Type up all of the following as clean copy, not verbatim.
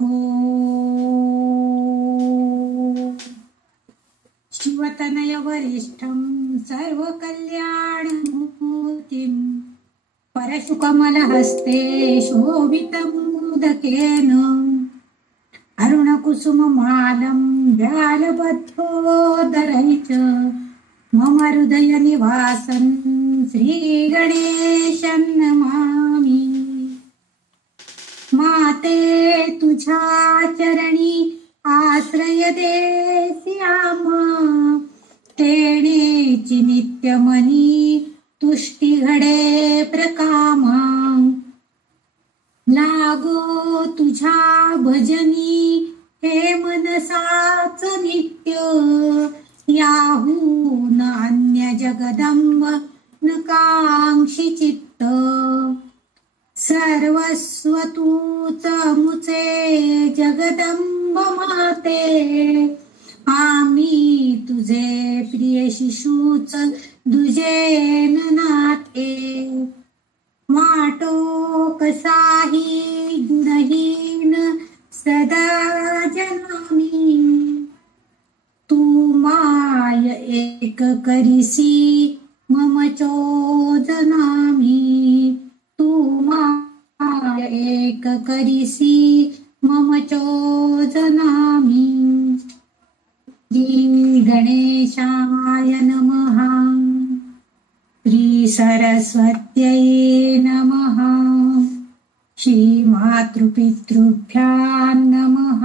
ॐ शिवतनय वरिष्ठं सर्वकल्याणमूर्तिं परशुकमलहस्ते शोभितमुदकेन अरुणकुसुममालं व्यालबद्धोदरै च मम हृदयनिवासं श्रीगणेशं नमामि। माते तुझ्या चरणी आश्रय देसी आम्हा, तेणेची नित्यमनी तुष्टी घडे प्रकामा। लागो तुझ्या भजनी हे मनसाच नित्य, याहून अन्य जगदंब नकांक्षी चित्त। सर्वस्व तूच मुचे जगदंब माते, आम्ही तुझे प्रिय शिशूच दुजे नाते। वाटो कसाही गुणहीन सदा जनामी, तू माय एक करिसी मम चोदनामी। तू माय एक करिसी मम चोदनामी। श्री गणेशाय नमः। श्री सरस्वत्यै नमः। श्री मातृपितृभ्यां नमः।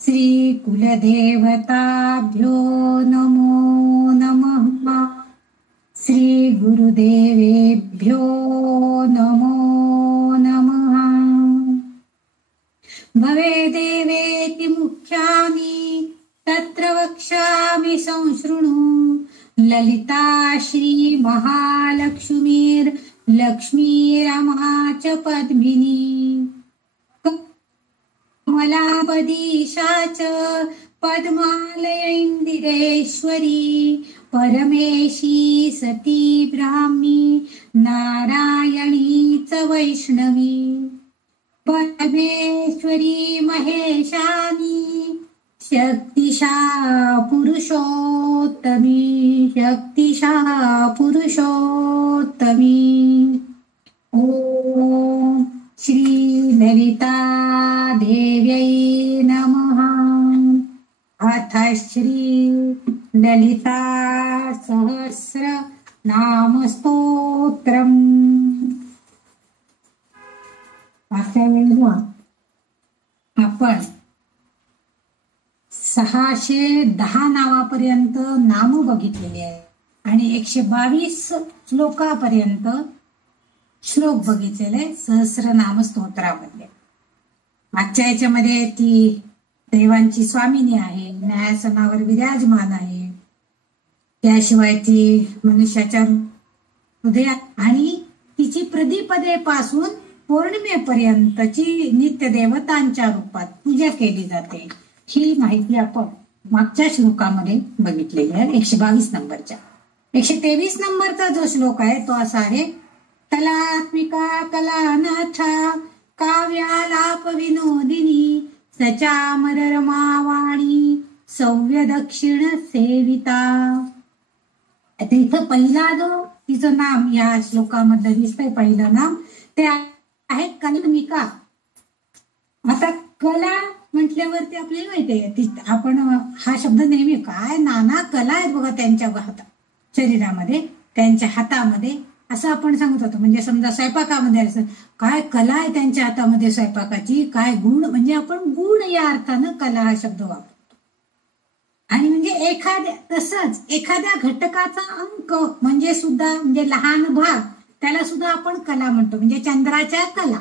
श्री कुलदेवताभ्यो नमो नमः। श्री गुरुदेवेभ्यो नमो नमः। भवे देवेति मुख्यानि तत्र वक्ष्यामि संशृणु, ललिता श्री महालक्ष्मीर्लक्ष्मीरमा च पद्मिनी। कमलापदीशा च पद्मालयैन्दिरेश्वरी, परमेशी सती ब्राह्मी नारायणी च वैष्णवी। परमेश्वरी महेशानी शक्तिशा पुरुषोत्तमी, शक्तिशा पुरुषोत्तमी। ओम श्री ललिता देव्यै नमः। अथ श्री ललिता सहस्र नाम स्तोत्रम्। मागच्या वेळेला आपण 610 नावापर्यंत नाम बघितलेले आहे आणि 122 श्लोकापर्यंत श्लोक बघितलेले सहस्रनाम स्तोत्रामध्ये। मागच्या याच्यामध्ये ती देवांची स्वामिनी आहे, न्यायासनावर विराजमान आहे, त्याशिवाय ती मनुष्याच्या हृदयात आणि तिची प्रतिपदेपासून पौर्णिमेपर्यंतची नित्य देवतांच्या रूपात पूजा केली जाते, ही माहिती आपण मागच्या श्लोकामध्ये बघितलेली आहे। 122 नंबरच्या 123 नंबरचा जो श्लोक आहे तो असा आहे, कलात्मिका कलानाथा काव्यालाप विनोदिनी सचामर रमावाणी सव्य दक्षिण सेविता। इथं पहिला जो तिचं नाम या श्लोकामध्ये दिसतंय, पहिलं नाम ते आहे कलात्मिका। आता कला म्हटल्यावरती आपल्याला माहिती आहे, आपण हा शब्द नेहमी काय नाना कला आहेत बघा त्यांच्या हातात, शरीरामध्ये त्यांच्या हातामध्ये असं आपण सांगत होतो। म्हणजे समजा स्वयंपाकामध्ये असं काय कला आहे त्यांच्या हातामध्ये स्वयंपाकाची, काय गुण, म्हणजे आपण गुण या अर्थानं कला हा शब्द वापरतो। आणि म्हणजे तसंच एखाद्या घटकाचा अंक म्हणजे सुद्धा म्हणजे लहान भाग त्याला सुद्धा आपण कला म्हणतो। म्हणजे चंद्राच्या कला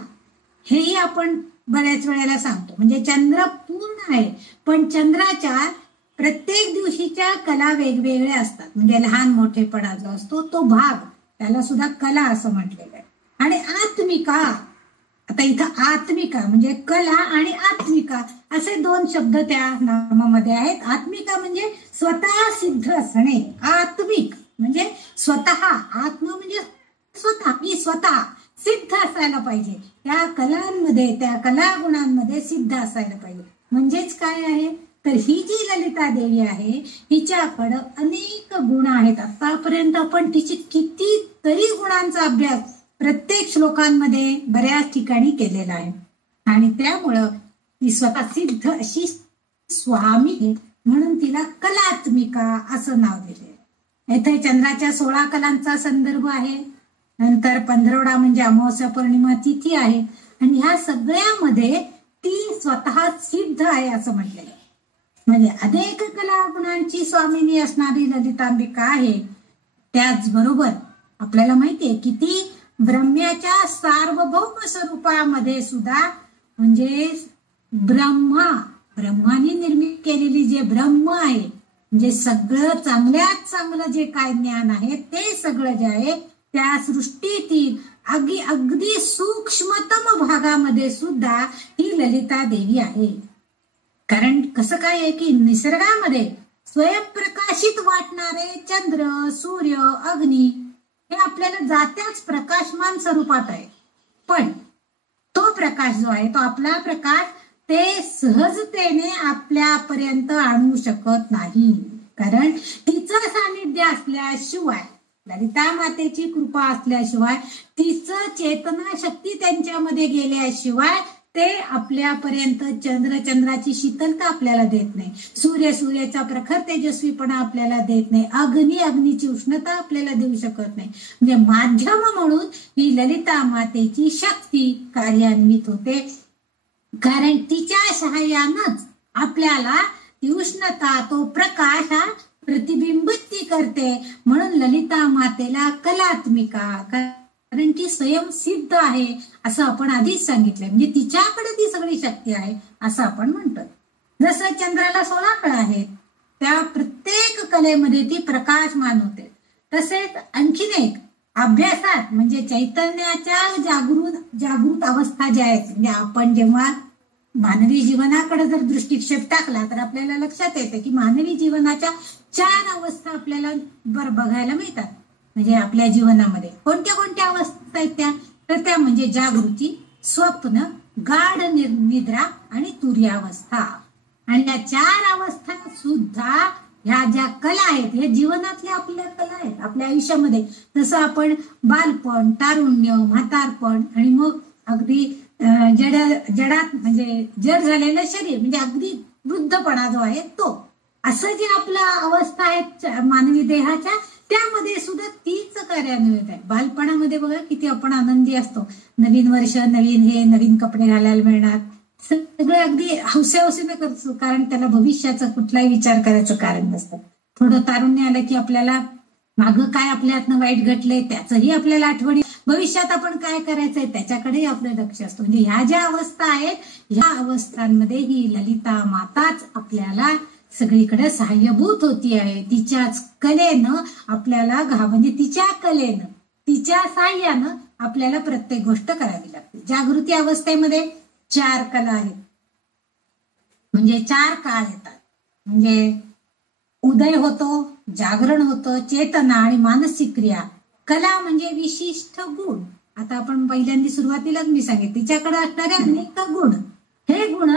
हेही आपण बऱ्याच वेळेला सांगतो। म्हणजे चंद्र पूर्ण आहे पण चंद्राच्या प्रत्येक दिवशीच्या कला वेगवेगळ्या असतात। म्हणजे लहान मोठेपणा जो असतो तो भाग त्याला सुद्धा कला असं म्हटलेलं आहे। आणि आत्मिका, आता इथं आत्मिका म्हणजे कला आणि आत्मिका असे दोन शब्द त्या नामामध्ये आहेत। आत्मिका म्हणजे स्वतः सिद्ध असणे, आत्मिक म्हणजे स्वतः, आत्म म्हणजे स्वतः, मी स्वतः सिद्ध असायला पाहिजे, त्या कलांमध्ये, त्या कलागुणांमध्ये सिद्ध असायला पाहिजे. म्हणजेच काय आहे, तर ही जी ललिता देवी आहे हिच्याकडं अनेक गुण आहेत. आतापर्यंत आपण तिची कितीतरी गुणांचा अभ्यास प्रत्येक श्लोकांमध्ये बऱ्याच ठिकाणी केलेला आहे. आणि त्यामुळं ती स्वतः सिद्ध अशी स्वामी म्हणून तिला कलात्मिका असं नाव दिले. येथे चंद्राच्या 16 कलांचा संदर्भ आहे. नंतर 15 म्हणजे अमावस्या पौर्णिमा तिथी आहे. आणि ह्या सगळ्यामध्ये ती स्वतः सिद्ध आहे असं म्हटलेलं आहे. म्हणजे अनेक कला गुणांची स्वामिनी असणारी ललितांबिका आहे. त्याचबरोबर आपल्याला माहितीये की ती ब्रह्म्याच्या सार्वभौम स्वरूपामध्ये सुद्धा, म्हणजे ब्रह्माने निर्मित केलेली जे ब्रह्म आहे, म्हणजे सगळं चांगल्यात चांगलं जे काय ज्ञान आहे ते सगळं जे आहे त्या सृष्टीतील अगदी सूक्ष्मतम भागामध्ये सुद्धा ही ललिता देवी आहे. कारण कसं काय आहे की निसर्गामध्ये स्वयंप्रकाशित वाटणारे चंद्र, सूर्य, अग्नी हे आपल्याला जात्याच प्रकाशमान स्वरूपात आहे. पण तो प्रकाश जो आहे, तो आपला प्रकाश ते सहजतेने आपल्यापर्यंत आणू शकत नाही. कारण तिचं सानिध्य असल्याशिवाय, ललिता मातेची कृपा असल्याशिवाय, तिचं चेतना शक्ती त्यांच्यामध्ये गेल्याशिवाय ते आपल्यापर्यंत चंद्राची शीतलता आपल्याला देत नाही, सूर्याचा प्रखर तेजस्वीपणा आपल्याला देत नाही, अग्नीची उष्णता आपल्याला देऊ शकत नाही. म्हणजे माध्यम म्हणून ही ललिता मातेची शक्ती कार्यान्वित होते. कारण तिच्या सहाय्यानंच आपल्याला ती उष्णता, तो प्रकाश हा प्रतिबिंबित ती करते. म्हणून ललिता मातेला कलात्मिका, कारण ती स्वयंसिद्ध आहे असं आपण आधीच सांगितलंय. म्हणजे तिच्याकडे ती सगळी शक्ती आहे असं आपण म्हणतो. जसं चंद्राला 16 कला आहेत, त्या प्रत्येक कलेमध्ये ती प्रकाशमान होते. तसेच आणखीन एक अभ्यासात, म्हणजे चैतन्याच्या जागृत अवस्था ज्या आहेत, म्हणजे आपण जेव्हा मानवी जीवनाकडे जर दृष्टिक्षेप टाकला तर आपल्याला लक्षात येते की मानवी जीवनाच्या 4 अवस्था आपल्याला बघायला मिळतात. म्हणजे आपल्या जीवनामध्ये कोणत्या कोणत्या अवस्था आहेत त्या, तर त्या म्हणजे जागृती, स्वप्न, गाढ निद्रा आणि तुर्यावस्था. आणि या 4 अवस्था सुद्धा ह्या ज्या कला आहेत, हे जीवनातल्या आपल्या कला आहेत आपल्या आयुष्यामध्ये. जसं आपण बालपण, तारुण्य, म्हातारपण आणि मग अगदी जडात म्हणजे जड झालेलं शरीर, म्हणजे अगदी वृद्धपणा जो आहे तो, असं जे आपल्या अवस्था आहेत मानवी देहाच्या, त्यामध्ये सुद्धा तीच कार्यान्वित आहे. बालपणामध्ये बघा किती आपण आनंदी असतो, नवीन वर्ष, नवीन कपडे घालायला मिळणार, सगळं अगदी हौसेने करतो, कारण त्याला भविष्याचा कुठलाही विचार करायचं कारण नसतं. थोडं तारुण्य आलं की आपल्याला मागं काय आपल्या हातनं वाईट घडलंय त्याचंही आपल्याला आठवणी, भविष्यात आपण काय करायचंय त्याच्याकडेही आपलं लक्ष असतं. म्हणजे ह्या ज्या अवस्था आहेत, ह्या अवस्थांमध्ये ही ललिता माताच आपल्याला सगळीकडे सहाय्यभूत होती आहे. तिच्याच कलेनं आपल्याला म्हणजे तिच्या सहाय्यानं आपल्याला प्रत्येक गोष्ट करावी लागते. जागृती अवस्थेमध्ये 4 कला आहेत, म्हणजे 4 काळ येतात. म्हणजे उदय होतो, जागरण होतं, चेतना आणि मानसिक क्रिया. कला म्हणजे विशिष्ट गुण. आता आपण पहिल्यांदा सुरुवातीलाच मी सांगितले तिच्याकडे असणारे अनेक गुण. हे गुण,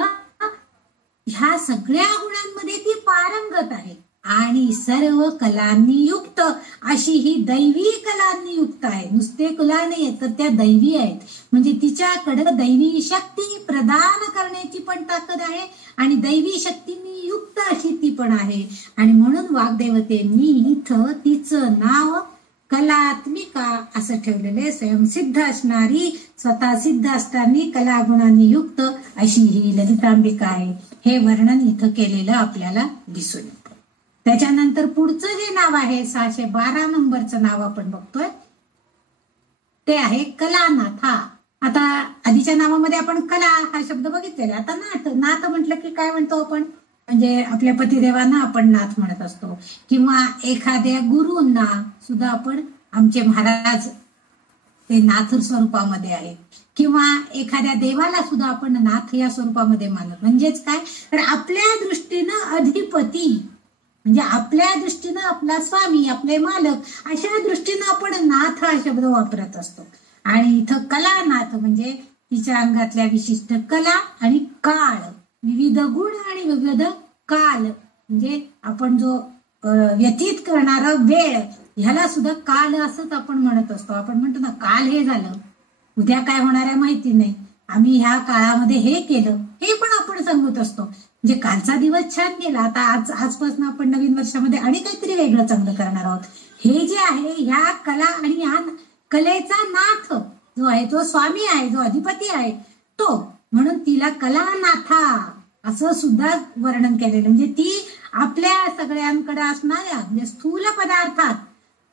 ह्या सगळ्या गुणांमध्ये ती पारंगत आहे आणि सर्व कलांनी युक्त अशी ही दैवी कलांनी युक्त आहे. नुसते कला नाही तर त्या दैवी आहेत. म्हणजे तिच्याकडे दैवी शक्ती प्रदान करण्याची पण ताकद आहे आणि दैवी शक्तींनी युक्त अशी ती पण आहे. आणि म्हणून वाग्देवतेंनी इथं तिचं नाव कलात्मिका असं ठेवलेले. स्वयंसिद्ध असणारी, स्वतः सिद्ध असणारी, कलागुणांनी युक्त अशी ही ललितांबिका आहे. हे वर्णन इथं केलेलं आपल्याला दिसून येतं. त्याच्यानंतर पुढचं जे नाव आहे 612 नंबरचं नाव आपण बघतोय ते आहे कलानाथा. आता आधीच्या नावामध्ये आपण कला हा शब्द बघितलेला. आता नाथ म्हटलं की काय म्हणतो आपण, म्हणजे आपल्या पतिदेवांना आपण नाथ म्हणत असतो, किंवा एखाद्या गुरूंना सुद्धा आपण आमचे महाराज ते नाथ स्वरूपामध्ये आहे, किंवा एखाद्या देवाला सुद्धा आपण नाथ या स्वरूपामध्ये मानत. म्हणजेच काय, तर आपल्या दृष्टीनं अधिपती, म्हणजे आपल्या दृष्टीनं आपला स्वामी, आपले मालक, अशा दृष्टीनं आपण नाथ हा शब्द वापरत असतो. आणि इथं कलानाथ म्हणजे तिच्या अंगातल्या विशिष्ट कला आणि काळ, विविध गुण आणि विविध काल, म्हणजे आपण जो व्यतीत करणारा वेळ, ह्याला सुद्धा काल असंच आपण म्हणत असतो. आपण म्हणतो ना काल हे झालं, उद्या काय होणार आहे माहिती नाही, आम्ही ह्या काळामध्ये हे केलं, हे पण आपण सांगत असतो. म्हणजे कालचा दिवस छान गेला, आता आजपासून आपण नवीन वर्षामध्ये आणि काहीतरी वेगळं चांगलं करणार आहोत. हे जे आहे ह्या कला आणि ह्या कलेचा नाथ जो आहे, तो स्वामी आहे, जो अधिपती आहे तो, म्हणून तिला कलानाथा असं सुद्धा वर्णन केलेलं. म्हणजे ती आपल्या सगळ्यांकडे असणाऱ्या म्हणजे स्थूल पदार्थात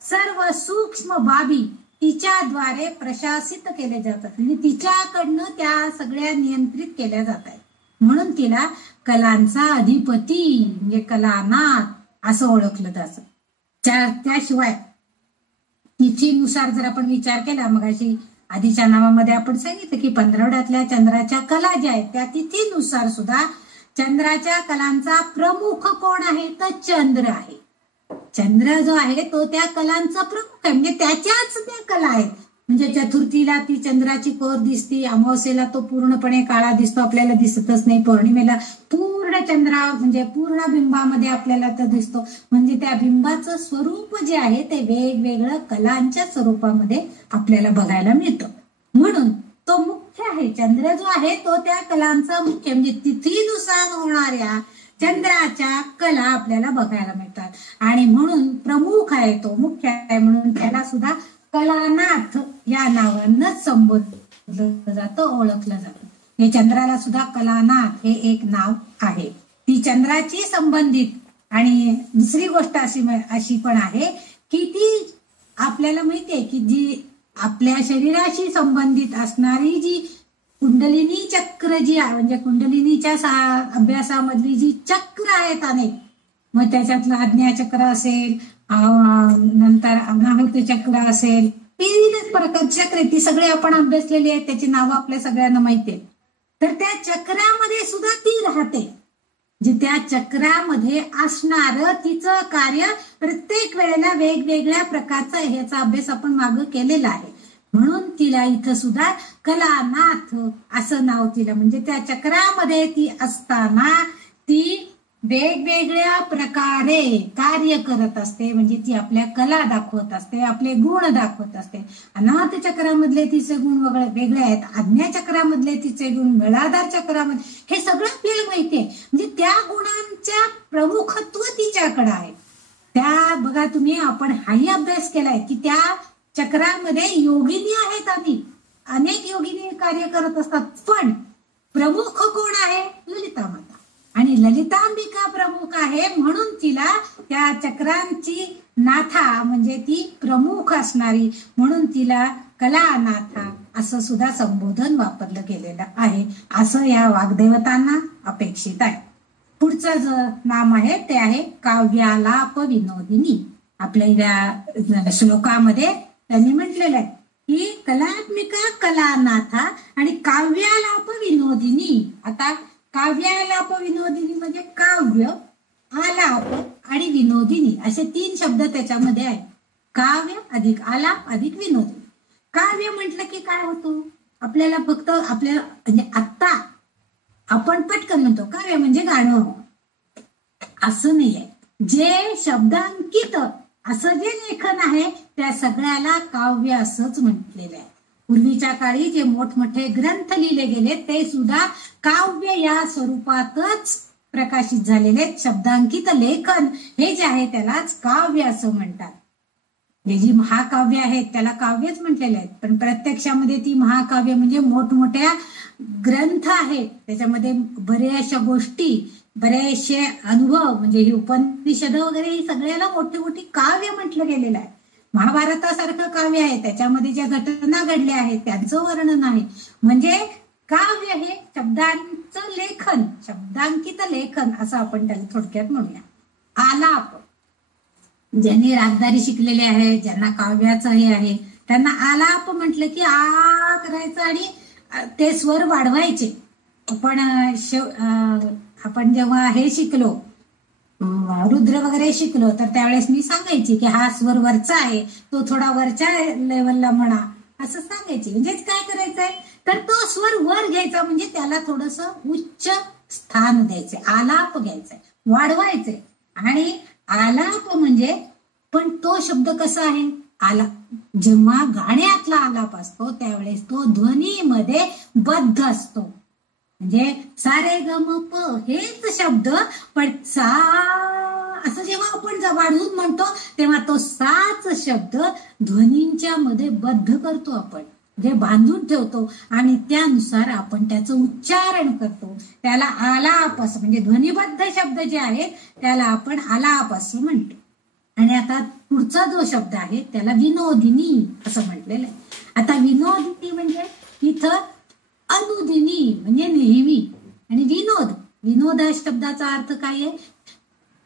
सर्व सूक्ष्म बाबी तिच्याद्वारे प्रशासित केले जातात, म्हणजे तिच्याकडनं त्या सगळ्या नियंत्रित केल्या जातात. म्हणून तिला कलांचा अधिपती म्हणजे कलानाथ असं ओळखलं जातं. त्याशिवाय तिथीनुसार जर आपण विचार केला, मग अशी आधीच्या नावामध्ये आपण सांगितलं की पंधरवड्यातल्या चंद्राच्या कला ज्या आहेत त्या तिथीनुसार सुद्धा चंद्राच्या कलांचा प्रमुख कोण आहे तर चंद्र आहे. चंद्र जो आहे तो त्या कलांचा प्रमुख आहे, म्हणजे त्याच्याच त्या कला आहेत. म्हणजे चतुर्थीला ती चंद्राची कोर दिसती, अमावस्येला तो पूर्णपणे काळा दिसतो, आपल्याला दिसतच नाही. पौर्णिमेला पूर्ण चंद्रा म्हणजे पूर्ण बिंबामध्ये आपल्याला तो दिसतो. म्हणजे त्या बिंबाचं स्वरूप जे आहे ते वेगवेगळ्या कलांच्या स्वरूपामध्ये आपल्याला बघायला मिळतं. म्हणून तो मुख्य आहे. चंद्र जो आहे तो त्या कलांचा मुख्य, म्हणजे तिथीनुसार होणाऱ्या चंद्राच्या कला आपल्याला बघायला मिळतात. आणि म्हणून प्रमुख आहे, तो मुख्य आहे, म्हणून त्याला सुद्धा कलानाथ या नावानं संबोधलं जातं, ओळखलं जातं. हे चंद्राला सुद्धा कलानाथ हे एक नाव आहे. ती चंद्राची संबंधित आणि दुसरी गोष्ट अशी पण आहे की ती आपल्याला माहितीये की जी आपल्या शरीराशी संबंधित असणारी जी कुंडलिनी चक्र जी आहे, म्हणजे कुंडलिनीच्या अभ्यासामधली जी चक्र आहेत अनेक, मग त्याच्यातलं आज्ञाचक्र असेल, नंतर अनाहुत चक्र असेल, विविध प्रकारची चक्र ती सगळे आपण अभ्यासलेली आहेत, त्याची नावं आपल्या सगळ्यांना माहिती आहे. तर त्या चक्रामध्ये सुद्धा ती राहते, जे त्या चक्रामध्ये असणार तिचं कार्य प्रत्येक वेळेला वेगवेगळ्या प्रकारचा ह्याचा अभ्यास आपण मागं केलेला आहे. म्हणून तिला इथं सुद्धा कलानाथ असं नाव तिला, म्हणजे त्या चक्रामध्ये ती असताना ती वेगवेगळ्या प्रकारे कार्य करत असते. म्हणजे ती आपल्या कला दाखवत असते, आपले गुण दाखवत असते. अनाहत चक्रामधले तिचे गुण वेगळे आहेत, आज्ञा चक्रामधले तिचे गुण, गळाधार चक्रामध्ये, हे सगळं आपल्याला माहिती आहे. म्हणजे त्या गुणांच्या प्रमुखत्व तिच्याकडे आहे. त्या बघा तुम्ही, आपण हाही अभ्यास केलाय की त्या चक्रामध्ये योगिनी आहेत, अनेक योगिनी कार्य करत असतात, पण प्रमुख कोण आहे ललिता माता, आणि ललितांबिका प्रमुख आहे. म्हणून तिला त्या चक्रांची नाथा म्हणजे ती प्रमुख असणारी, म्हणून तिला कलानाथा असं सुद्धा संबोधन वापरलं गेलेलं आहे, असं या वाग्देवतांना अपेक्षित आहे. पुढचं जे नाम आहे ते आहे काव्यालाप विनोदिनी. आपल्या या श्लोकामध्ये त्यांनी म्हटलेलं आहे की कलात्मिका कलानाथा आणि काव्यालाप विनोदिनी. आता काव्यालाप विनोदिनी म्हणजे काव्य, आलाप आणि विनोदिनी असे 3 शब्द त्याच्यामध्ये आहेत. काव्य अधिक आलाप अधिक विनोदिनी. काव्य म्हटलं की काय होतो, आपल्याला फक्त आपल्या म्हणजे आता आपण पटकन म्हणतो काव्य म्हणजे गाणं, असं नाहीये. जे शब्दांकित असं जे लेखन आहे त्या सगळ्याला काव्य असंच म्हटलेलं आहे. पूर्वीच्या काळी जे मोठमोठे ग्रंथ लिहिले गेले ते सुद्धा काव्य या स्वरूपातच प्रकाशित झालेले. शब्दांकित लेखन हे जे आहे त्यालाच काव्य असं म्हणतात. हे जी महाकाव्य आहेत त्याला काव्यच म्हटलेले आहेत, पण प्रत्यक्षामध्ये ती महाकाव्य म्हणजे मोठमोठ्या ग्रंथ आहेत, त्याच्यामध्ये बऱ्याचशा गोष्टी, बरेचसे अनुभव, म्हणजे ही उपनिषद वगैरे ही सगळ्याला मोठी मोठी काव्य म्हटलं गेलेलं आहे. महाभारतासारखं काव्य आहे, त्याच्यामध्ये ज्या घटना घडल्या आहेत त्यांचं वर्णन आहे. म्हणजे काव्य हे शब्दांचं लेखन, शब्दांकित लेखन असं आपण त्याला थोडक्यात म्हणूया. आलाप, ज्यांनी रागदारी शिकलेले आहे, ज्यांना काव्याचं हे आहे, त्यांना आलाप म्हटलं की आ करायचं आणि ते स्वर वाढवायचे. आपण जेव्हा हे शिकलो, रुद्र वगैरे शिकलो, तर त्यावेळेस मी सांगायची की हा स्वर वरचा आहे, तो थोडा वरच्या लेवलला म्हणा, असं सांगायचे. म्हणजेच काय करायचंय तर तो स्वर वर घ्यायचा, म्हणजे त्याला थोडस उच्च स्थान द्यायचे, आलाप घ्यायचंय, वाढवायचंय. आणि आलाप म्हणजे पण तो शब्द कसा आहे आला, जेव्हा गाण्यातला आलाप असतो त्यावेळेस तो ध्वनीमध्ये बद्ध असतो. म्हणजे सारे गम प हेच शब्द, पण सा असं जेव्हा आपण वाढवून म्हणतो तेव्हा तो साच शब्द ध्वनींच्या मध्ये बद्ध करतो आपण, जे बांधून ठेवतो आणि त्यानुसार आपण त्याचं उच्चारण करतो. त्याला आलाप असं, म्हणजे ध्वनिबद्ध शब्द जे आहेत त्याला आपण आलाप असं म्हणतो. आणि आता पुढचा जो शब्द आहे त्याला विनोदिनी असं म्हटलेलं आहे. आता विनोदिनी म्हणजे इथं अनुदिनी म्हणजे नेहमी, आणि विनोद, विनोद या शब्दाचा अर्थ काय आहे,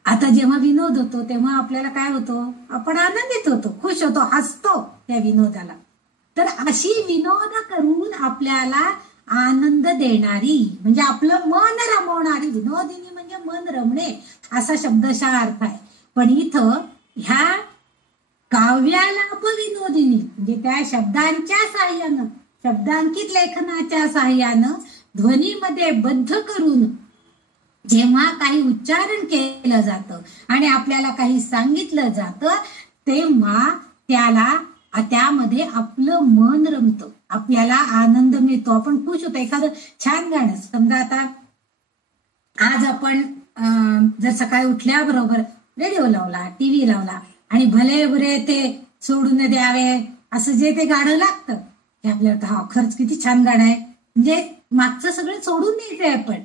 आता जेव्हा विनोद होतो तेव्हा आपल्याला काय होतो, आपण आनंदित होतो, खुश होतो, हसतो त्या विनोदाला. तर अशी विनोद करून आपल्याला आनंद देणारी, म्हणजे आपलं मन रमवणारी, विनोदिनी म्हणजे मन रमणे असा शब्दशः अर्थ आहे. पण इथं ह्या काव्यालाप विनोदिनी म्हणजे त्या शब्दांच्या साह्यानं, शब्दांकित लेखनाच्या साह्यानं ध्वनीमध्ये बद्ध करून जेव्हा काही उच्चारण केलं जातं आणि आपल्याला काही सांगितलं जातं तेव्हा त्यामध्ये आपलं मन रमतं, आपल्याला आनंद मिळतो, आपण खुश होतो. एखादं छान गाणं समजा, आता आज आपण जर सकाळी उठल्याबरोबर रेडिओ लावला, टीव्ही लावला आणि भले बुरे ते सोडून द्यावे असं जे ते गाणं लागतं, हे आपल्याला हा खरंच किती छान गाणं आहे, म्हणजे मागचं सगळं सोडून द्यायचंय, आपण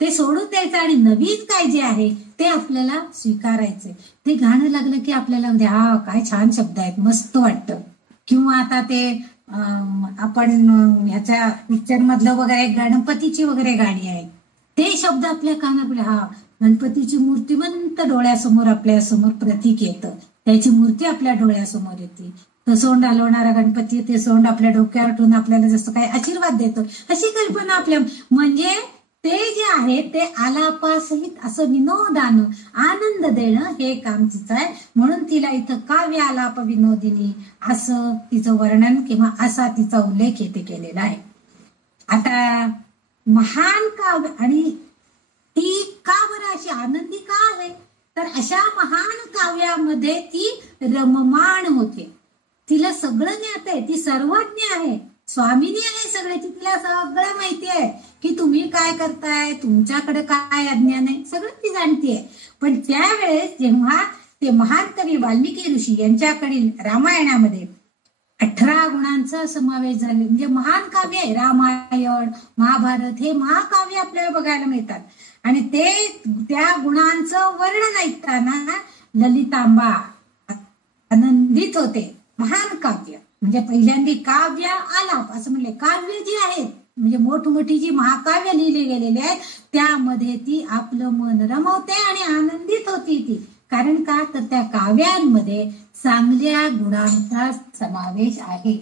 ते सोडून द्यायचं आणि नवीन काय जे आहे ते आपल्याला स्वीकारायचंय. ते गाणं लागलं की आपल्याला हा काय छान शब्द आहेत, मस्त वाटतं. किंवा आता ते आपण ह्याच्या पिक्चर मधलं वगैरे गणपतीची वगैरे गाणी आहेत, ते शब्द आपल्या कानापुढे, हा गणपतीची मूर्तिमंत डोळ्यासमोर आपल्या समोर प्रतीक येतं, त्याची मूर्ती आपल्या डोळ्यासमोर येते, तर सोंड हलवणारा गणपती ते सोंड आपल्या डोक्यावर ठेवून आपल्याला जसं काही आशीर्वाद देतो, अशी कल्पना आपल्या, म्हणजे ते जे आहे ते आलापासहित असं विनोदानं आनंद देणं हे काम तिचं आहे. म्हणून तिला इथं काव्य आलाप विनोदिनी असं तिचं वर्णन किंवा असा तिचा उल्लेख येथे केलेला आहे. आता महान काव्य, आणि ती का बरं अशी आनंदी का आहे, तर अशा महान काव्यामध्ये ती रममाण होते, तिला सगळं ज्ञात आहे, ती सर्वज्ञ आहे, स्वामिनी आहे सगळ्याची, तिला सगळं माहिती आहे की तुम्ही काय करताय, तुमच्याकडे काय अज्ञान आहे, सगळं ती जाणतीये. पण त्यावेळेस जेव्हा ते महान कवी वाल्मिकी ऋषी यांच्याकडील रामायणामध्ये 18 गुणांचा समावेश झाले, म्हणजे महान काव्य आहे रामायण महाभारत, हे महाकाव्य आपल्याला बघायला मिळतात. आणि ते त्या गुणांचं वर्णन ऐकताना ललितांबा आनंदित होते. महान काव्य म्हणजे पहिल्यांदा काव्य आलाप असं म्हणले, काव्य जी आहेत म्हणजे मोठमोठी जी महाकाव्य लिहिली गेलेली आहेत त्यामध्ये ती आपलं मन रमवते आणि आनंदित होती ती. कारण का तर त्या काव्यांमध्ये चांगल्या गुणांचा समावेश आहे.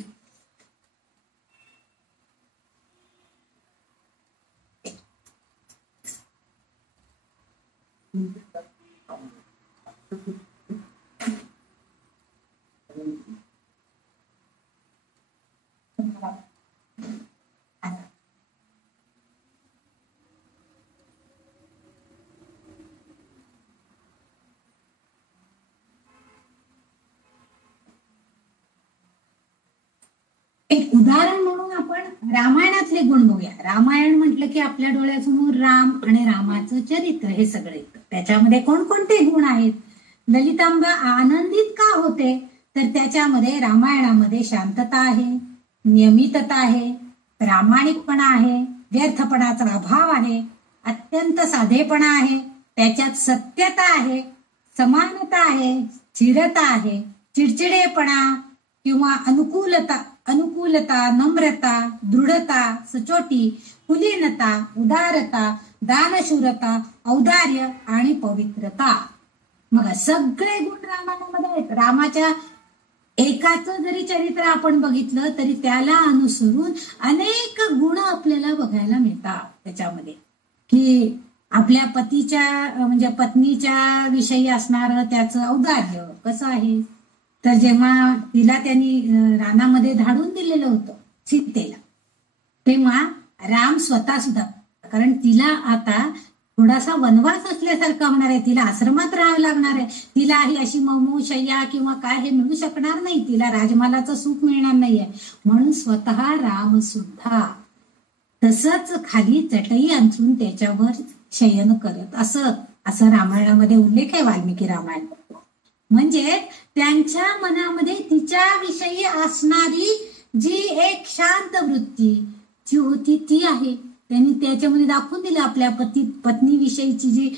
एक उदाहरण म्हणून आपण रामायणातले गुण बघूया. रामायण म्हटलं की आपल्या डोळ्यासमोर राम आणि रामाचं चरित्र हे सगळं येतं. त्याच्यामध्ये कोणकोणते गुण आहेत, ललितांबा आनंदित का होते तर त्याच्यामध्ये रामायणामध्ये शांतता आहे, नियमितता आहे, प्रामाणिकपणा आहे, व्यर्थपणाचा अभाव आहे, अत्यंत साधेपणा आहे, त्याच्यात सत्यता आहे, समानता आहे, स्थिरता आहे, चिडचिडेपणा किंवा अनुकूलता, नम्रता, दृढता, सचोटी, कुलीनता, उदारता, दानशूरता, औदार्य आणि पवित्रता. मग सगळे गुण रामायणामध्ये आहेत. रामाच्या एकाचं जरी चरित्र आपण बघितलं तरी त्याला अनुसरून अनेक गुण आपल्याला बघायला मिळतात त्याच्यामध्ये, की आपल्या पतीच्या म्हणजे पत्नीच्या विषयी असणारं त्याचं औदार्य कसं आहे, तर जेव्हा तिला त्यांनी रानामध्ये धाडून दिलेलं होतं सीतेला, तेव्हा राम स्वतः सुद्धा, कारण तिला आता थोडासा वनवास असल्यासारखा होणार आहे, तिला आश्रमात राहावं लागणार आहे, तिला ही अशी मऊ शय्या किंवा काय हे मिळू शकणार नाही, तिला राजमालाचं सुख मिळणार नाहीये. म्हणून स्वतः राम सुद्धा तसंच खाली चटई अंथरून त्याच्यावर शयन करत असं रामायणामध्ये उल्लेख आहे, वाल्मिकी रामायण. म्हणजे त्यांच्या मनामध्ये तिच्याविषयी असणारी जी एक शांत वृत्ती जी होती ती आहे. त्यांनी त्याच्यामध्ये दाखवून दिलं आपल्या पत्नीविषयीची जी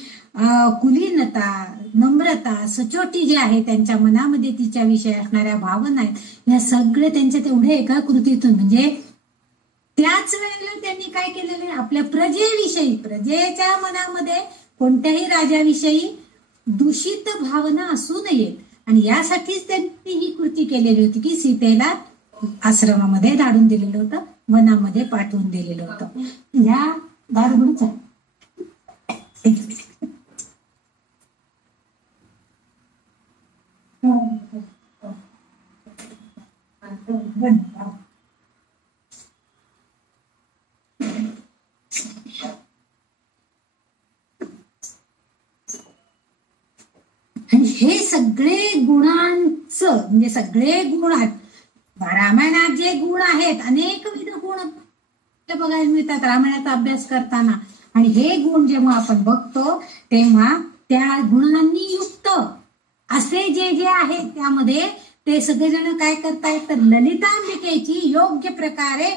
कुलीनता, नम्रता, सचोटी जी आहे त्यांच्या मनामध्ये तिच्याविषयी असणाऱ्या भावना आहेत, या सगळे त्यांच्या तेवढे एका कृतीतून, म्हणजे त्याच वेळेला त्यांनी काय केलेलं आहे, आपल्या प्रजेविषयी, प्रजेच्या मनामध्ये कोणत्याही राजाविषयी दूषित भावना असू नयेत, आणि यासाठीच त्यांनी ही कृती केलेली होती की सीतेला आश्रमामध्ये धाडून दिलेलं होतं, वनामध्ये पाठवून दिलेलं होतं. या दारुगुणच हे सगळे गुणांचं, म्हणजे सगळे गुण आहेत रामायणात, जे गुण आहेत अनेकविध गुण बघायला मिळतात रामायणाचा अभ्यास करताना. आणि हे गुण जेव्हा आपण बघतो तेव्हा त्या गुणांनी युक्त असे जे जे आहे त्यामध्ये ते सगळेजण काय करतायत, तर ललितांबिकेची योग्य प्रकारे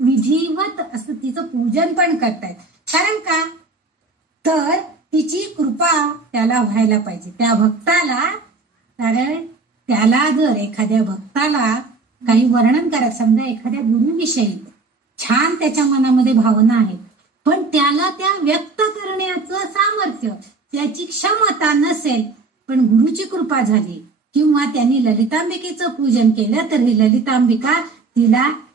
विधिवत असं तिचं पूजन पण करतायत. कारण का, तर तिची कृपा त्याला व्हायला पाहिजे, त्या भक्ताला. कारण त्याला जर एखाद्या भक्ताला काही वर्णन करायचं, समजा एखाद्या गुरुविषयी छान त्याच्या मनामध्ये भावना आहे, पण त्याला त्या व्यक्त करण्याचं सामर्थ्य, त्याची क्षमता नसेल, पण गुरुची कृपा झाली किंवा त्यांनी ललितांबिकेचं पूजन केलं, तर ही ललितांबिका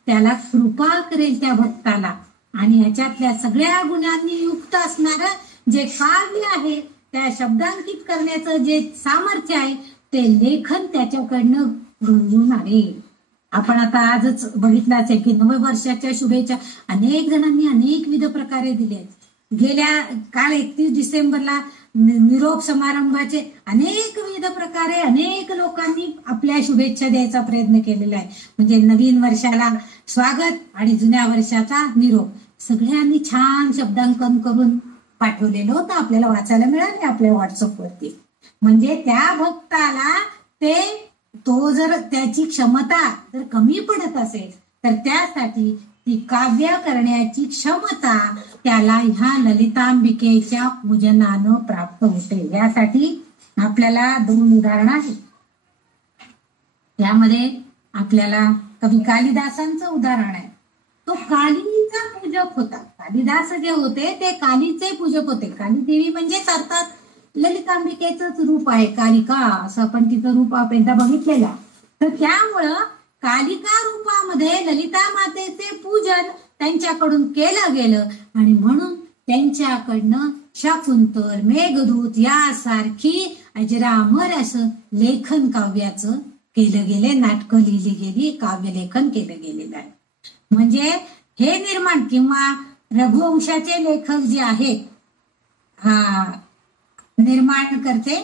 त्याला कृपा करेल त्या भक्ताला. आणि ह्याच्यातल्या सगळ्या गुणांनी युक्त असणार जे काव्य आहे, त्या शब्दांकित करण्याचं जे सामर्थ्य आहे, ते लेखन त्याच्याकडनं रुजून आले. आपण आता आजच बघितलाच आहे की नववर्षाच्या शुभेच्छा अनेक जणांनी अनेकविध प्रकारे दिले. गेल्या काल 31 डिसेंबरला निरोप समारंभाचे अनेक विविध प्रकारे अनेक लोकांनी आपल्या शुभेच्छा द्यायचा प्रयत्न केलेला आहे. म्हणजे नवीन वर्षाला स्वागत आणि जुन्या वर्षाचा निरोप सगळ्यांनी छान शब्दांकन करून पाठवलेलं होतं, आपल्याला वाचायला मिळाले आपल्या व्हॉट्सअपवरती. म्हणजे त्या भक्ताला तो जर त्याची क्षमता जर कमी पडत असेल तर त्यासाठी ती काव्य करण्याची क्षमता त्याला ह्या ललितांबिकेच्या पूजनानं प्राप्त होते. यासाठी आपल्याला 2 उदाहरणं आहेत. यामध्ये आपल्याला कवी कालिदासांचं उदाहरण आहे. तो कालीचा पूजक होता. कालिदास जे होते ते कालीचे पूजक होते. काली देवी म्हणजेच अर्थात ललितांबिकेचंच रूप आहे. कालिका असं आपण तिचं रूप एकदा बघितलेलं. तर त्यामुळं कालिका रूपामध्ये ललिता मातेचे पूजन त्यांच्याकडून केलं गेलं आणि म्हणून त्यांच्याकडनं शाकुंतल, मेघदूत यासारखी अजरामर असं लेखन काव्याचं केलं गेले, नाटकं लिहिली गेली, काव्यलेखन केलं गेलेलं आहे. म्हणजे हे निर्माण किंवा रघुवंशाचे लेखक जे आहेत निर्माण करते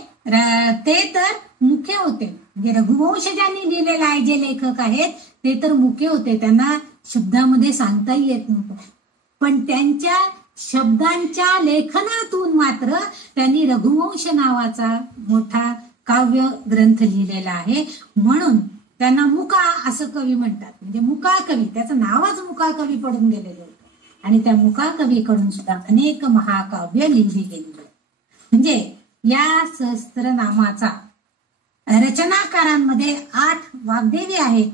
ते तर मुख्य होते. म्हणजे रघुवंश ज्यांनी लिहिलेला आहे जे लेखक आहेत ते तर मुख्य होते, त्यांना शब्दामध्ये सांगताही येत नव्हतं. पण त्यांच्या शब्दांच्या लेखनातून मात्र त्यांनी रघुवंश नावाचा मोठा काव्य ग्रंथ लिहिलेला आहे. म्हणून त्यांना मुका असं कवी म्हणतात. म्हणजे मुका कवी, त्याचं नावच मुका कवी पडून गेलेलं होतं आणि त्या मुका कवीकडून सुद्धा अनेक महाकाव्य लिहिली गेली. म्हणजे या सहस्त्रनामाचा रचनाकारांमध्ये 8 वाग्देवी आहेत.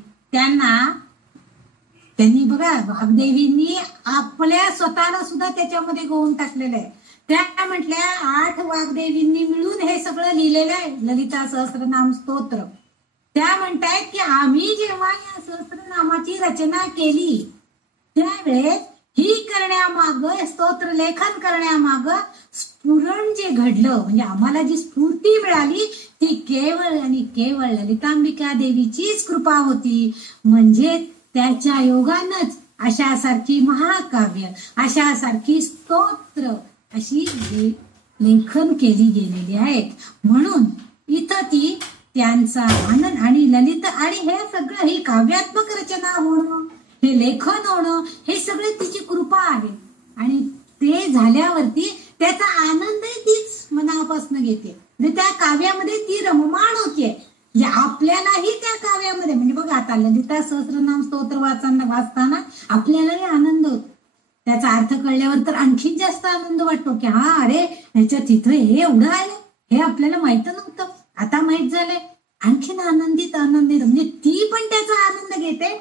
त्यांनी बघा वाग्देवींनी आपल्या स्वतःला सुद्धा त्याच्यामध्ये गोवून टाकलेलं आहे. त्या म्हटल्या 8 वाग्देवींनी मिळून हे सगळं लिहिलेलं आहे ललिता सहस्त्रनाम स्तोत्र. त्या म्हणतायत की आम्ही जेव्हा या सहस्त्रनामाची रचना केली त्यावेळेस ही करण्यामाग, स्तोत्र लेखन करण्यामाग पुरण जे घडलं म्हणजे आम्हाला जी स्फूर्ती मिळाली ती केवळ आणि केवळ ललितांबिका देवीचीच कृपा होती. म्हणजे त्याच्या योगानंच अशासारखी महाकाव्य, अशासारखी स्तोत्र अशी लेखन केली गेलेली आहेत. म्हणून इथं ती त्यांचा आनंद आणि ललित आणि हे सगळं ही काव्यात्मक रचना होणं, हे लेखन होणं, हे सगळे तिची कृपा आहे. आणि ते झाल्यावरती त्याचा आनंदही तीच मनापासून घेते. म्हणजे त्या काव्यामध्ये ती रममाण होतीये. म्हणजे आपल्यालाही त्या काव्यामध्ये म्हणजे बघा आता ललिता सहस्रनाम स्तोत्र वाचताना आपल्यालाही आनंद होतो. त्याचा अर्थ कळल्यावर तर आणखीन जास्त आनंद वाटतो की हा अरे ह्याच्यात तिथं हे एवढं आहे, हे आपल्याला माहित नव्हतं, आता माहित झालंय. आणखीन आनंदित म्हणजे ती पण त्याचा आनंद घेते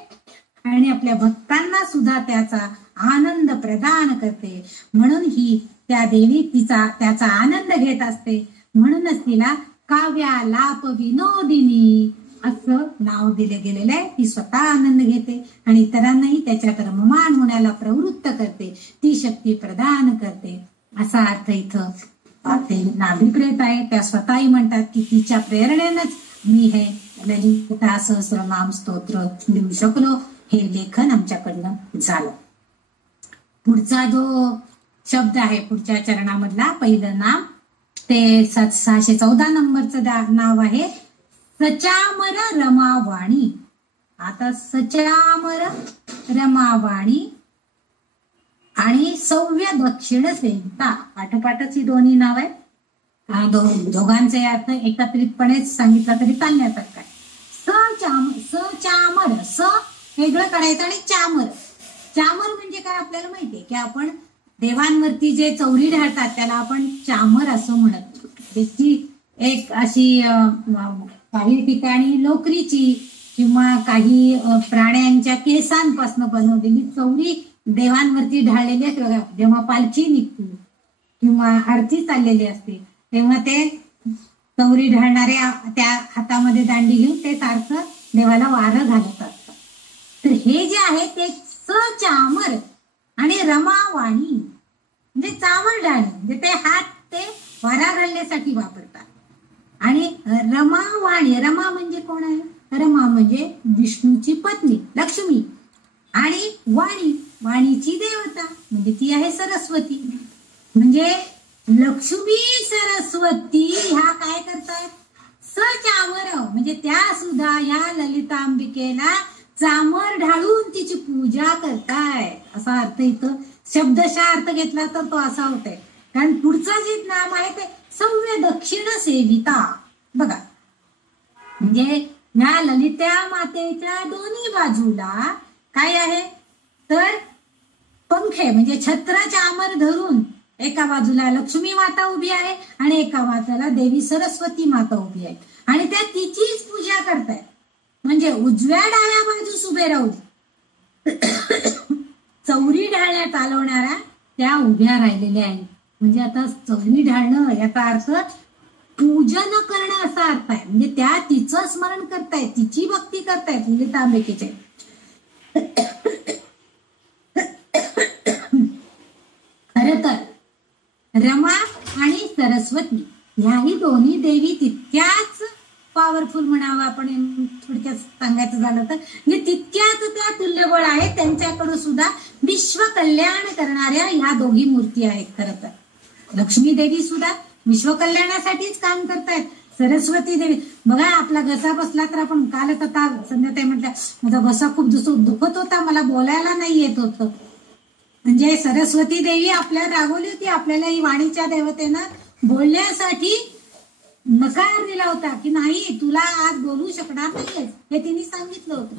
आणि आपल्या भक्तांना सुद्धा त्याचा आनंद प्रदान करते. म्हणून ही त्या देवी त्याचा आनंद घेत असते. म्हणूनच तिला काव्यालाप विनोदिनी असं नाव दिले गेलेलं आहे. ती स्वतः आनंद घेते आणि इतरांनाही त्याच्यात रममाण होण्याला प्रवृत्त करते, ती शक्ती प्रदान करते असा अर्थ इथं नाभिप्रेत आहे. त्या स्वतःही म्हणतात की तिच्या प्रेरणेनंच मी हे ललिता सहस्रनाम स्तोत्र लिहू शकलो, हे लेखन आमच्याकडनं झालं. पुढचा जो शब्द आहे पुढच्या चरणामधला पहिलं नाम ते 614 नंबरचं नाव आहे सचामर रमावाणी. आता सचामर रमावाणी आणि सव्य दक्षिण सेविता पाठोपाठच ही दोन्ही नाव आहेत. दोघांचे अर्थ एकत्रितपणे सांगितलं तरी चालण्यासारखं आहे. सचामर स वेगळं काढायचं आणि चामर म्हणजे काय आपल्याला माहितीये की आपण देवांवरती जे चौरी ढाळतात त्याला आपण चामर असं म्हणत. त्याची एक अशी काही ठिकाणी लोकरीची किंवा काही प्राण्यांच्या केसांपासून बनवलेली चौरी देवांवरती ढाळलेली असते बघा. जेव्हा पालखी निघते किंवा आरती चाललेली असते तेव्हा ते चौरी ढाळणाऱ्या त्या हातामध्ये दांडी घेऊन ते सारखं देवाला वारं घालत असतात. तर हे जे आहे ते सचामर आणि रमावाणी म्हणजे चामर ढाळणे म्हणजे ते हात ते वारा घालण्यासाठी वापरतात. आणि रमावाणी, रमा म्हणजे कोण आहे? रमा म्हणजे विष्णूची पत्नी लक्ष्मी आणि वाणीची देवता म्हणजे ती आहे सरस्वती. म्हणजे लक्ष्मी सरस्वती ह्या काय करतायत? सचामर म्हणजे त्या सुद्धा या ललितांबिकेला चामर ढाळून तिची पूजा करताय असा अर्थ इथं शब्दशः अर्थ घेतला तर तो असा होतोय. कारण पुढचं जे नाम आहे ते सव्य दक्षिण सेविता बघा. म्हणजे या ललिता मातेच्या दोन्ही बाजूला काय आहे तर पंखे म्हणजे छत्र चामर धरून एका बाजूला लक्ष्मी माता उभी आहे आणि एका बाजूला देवी सरस्वती माता उभी आहे आणि त्या तिचीच पूजा करतायत. म्हणजे उजव्या डाव्या बाजूस उभे राहून चौरी ढाळण्या चालवणाऱ्या त्या उभ्या राहिलेल्या आहेत. म्हणजे आता चौरी ढाळणं याचा अर्थ पूजन करणं असा अर्थ आहे. म्हणजे त्या तिचं स्मरण करतायत, तिची भक्ती करतायत ललितांबिकेचे. खर तर रमा आणि सरस्वती ह्याही दोन्ही देवी तितक्याच पॉवरफुल म्हणावं आपण थोडक्यात सांगायचं झालं तर म्हणजे तितक्याच त्या तुल्यबळ आहेत. त्यांच्याकडे सुद्धा विश्व कल्याण करणाऱ्या ह्या दोघी मूर्ती आहेत. खरं तर लक्ष्मी देवी सुद्धा विश्व कल्याणासाठीच काम करतायत. सरस्वती देवी बघा आपला घसा बसला तर आपण कालच आता संध्याताई म्हटल्या माझा घसा खूप दुखत होता, मला बोलायला नाही येत होतं. म्हणजे सरस्वती देवी आपल्याला रागवली होती. आपल्याला ही वाणीच्या देवतेनं बोलण्यासाठी नकार दिला होता की नाही तुला आज बोलू शकणार नाहीये हे तिने सांगितलं होतं.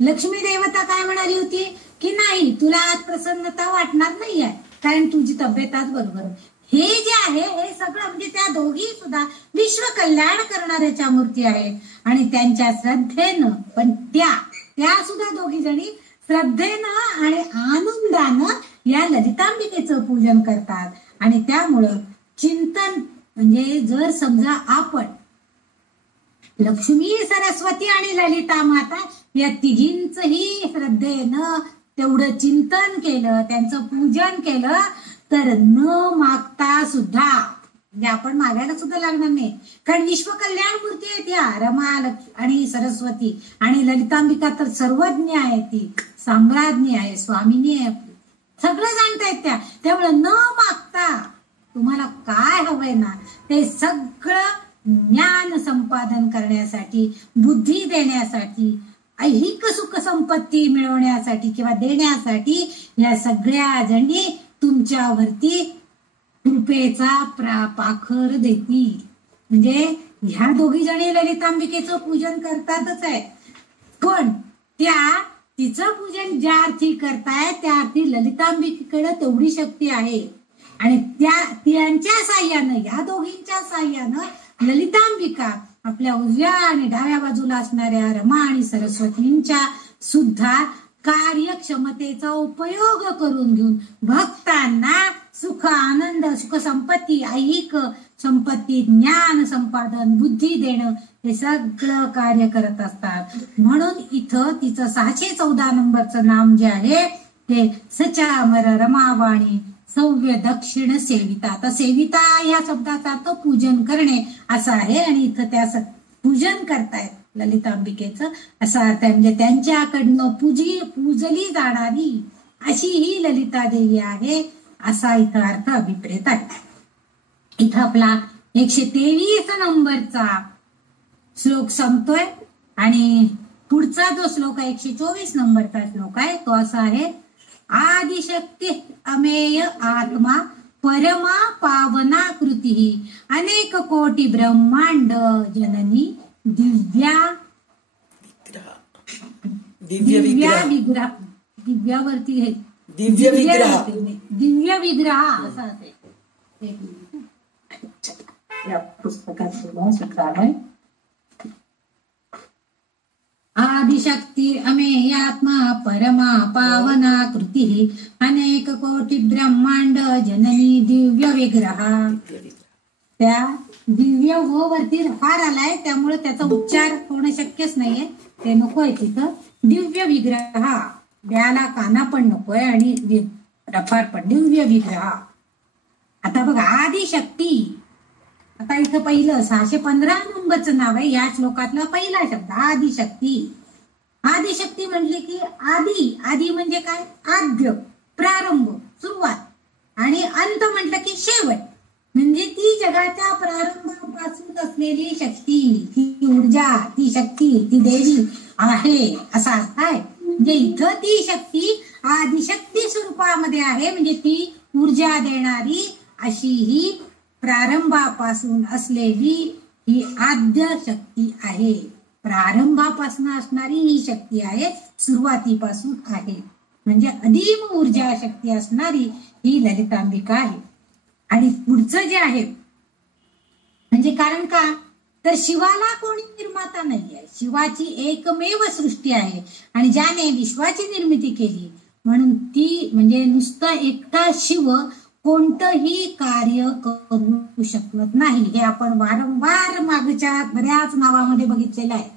लक्ष्मी देवता काय म्हणाली होती की नाही तुला आज प्रसन्नता वाटणार नाहीये कारण तुझी तब्येत आज बरोबर. हे जे आहे हे सगळं म्हणजे त्या दोघी सुद्धा विश्व कल्याण करणाऱ्याच्या मूर्ती आहेत आणि त्यांच्या श्रद्धेनं पण त्या सुद्धा दोघी जणी श्रद्धेनं आणि आनंदानं या ललितांबिकेचं पूजन करतात. आणि त्यामुळं चिंतन म्हणजे जर समजा आपण लक्ष्मी सरस्वती आणि ललिता माता या तिघींचही श्रद्धेनं तेवढं चिंतन केलं, त्यांचं पूजन केलं तर न मागता सुद्धा, म्हणजे आपण मागायला सुद्धा लागणार नाही, कारण विश्व कल्याण मूर्ती आहे त्या रमा आणि सरस्वती, आणि ललितांबिका तर सर्वज्ञ आहे, ती साम्राज्ञी आहे, स्वामिनी आहे, सगळं जाणतायत त्या. त्यामुळे न मागता तुम्हाला काय हवंय ना ते सगळं ज्ञान संपादन करण्यासाठी, बुद्धी देण्यासाठी, ऐहिक सुख संपत्ती मिळवण्यासाठी किंवा देण्यासाठी या सगळ्या जणी तुमच्यावरती कृपेचा पाखर देतील. म्हणजे ह्या दोघी जणी ललितांबिकेचं पूजन करतातच आहे, पण त्या तिचं पूजन ज्या अर्थी करतायत त्या अर्थी ललितांबिकेकडे तेवढी शक्ती आहे, आणि त्यांच्या साह्यानं, या दोघींच्या साह्यानं ललितांबिका आपल्या उजव्या आणि डाव्या बाजूला असणाऱ्या रमा आणि सरस्वतींच्या सुद्धा कार्यक्षमतेचा उपयोग करून घेऊन भक्तांना सुख, आनंद, सुख संपत्ती, ऐहिक संपत्ती, ज्ञान संपादन, बुद्धी देणं हे सगळं कार्य करत असतात. म्हणून इथं तिचं 614 नंबरचं नाम जे आहे ते सचामर रमावाणी सव्य दक्षिण सेविता. आता सेविता या शब्दाचा अर्थ पूजन करणे असा आहे, आणि इथं त्या पूजन करतायत ललितांबिकेचं असा अर्थ आहे. म्हणजे त्यांच्याकडनं पूजली जाणारी अशी ही ललिता देवी आहे असा इथं अर्थ अभिप्रेत आहे. इथं आपला 123 नंबरचा श्लोक संपतोय, आणि पुढचा जो श्लोक आहे 124 नंबरचा श्लोक आहे तो असा आहे, आदिशक्ती अमेय आत्मा परमा पावना कृती अनेक कोटी ब्रह्मांड जननी दिव्या विग्रह, दिव्यावरती हे दिव्य विग्रह असं असेल या पुस्तकात सुद्धा आहे. आदिशक्ती अमेयात्मा परमा पावना कृती अनेक कोटी ब्रह्मांड जननी दिव्य विग्रह. त्या दिव्य व वरती फार आलाय त्यामुळे त्याचा उच्चार होणं शक्यच नाहीये, ते नकोय तिथं. दिव्य विग्रह, द्याला काना पण नकोय आणि रफार पण, दिव्य विग्रह. आता बघा आदिशक्ती, आता इथं पहिलं 615 नंबरचं नाव आहे या श्लोकातला पहिला शब्द आदिशक्ती. आदिशक्ती म्हटले की आदी म्हणजे काय, आद्य, प्रारंभ, सुरुवात, आणि अंत म्हटलं की शेवट, म्हणजे ती जगाच्या प्रारंभापासून असलेली शक्ती, ती ऊर्जा, ती शक्ती, ती देवी आहे असा अर्थ आहे. म्हणजे इथं ती शक्ती आदिशक्ती स्वरूपामध्ये आहे, म्हणजे ती ऊर्जा देणारी अशी ही प्रारंभापासून असलेली ही आद्य शक्ती आहे. प्रारंभापासून असणारी ही शक्ती आहे, सुरुवातीपासून आहे, म्हणजे अदीम ऊर्जा शक्ती असणारी ही ललितांबिका आहे. आणि पुढचं जे आहे म्हणजे कारण का तर शिवाला कोणी निर्माता नाहीये, शिवाची एकमेव सृष्टी आहे, आणि ज्याने विश्वाची निर्मिती केली म्हणून ती म्हणजे नुसतं एकटा शिव कोणतंही कार्य करू शकत नाही. हे आपण वारंवार मागच्या बऱ्याच नावामध्ये बघितलेलं आहे.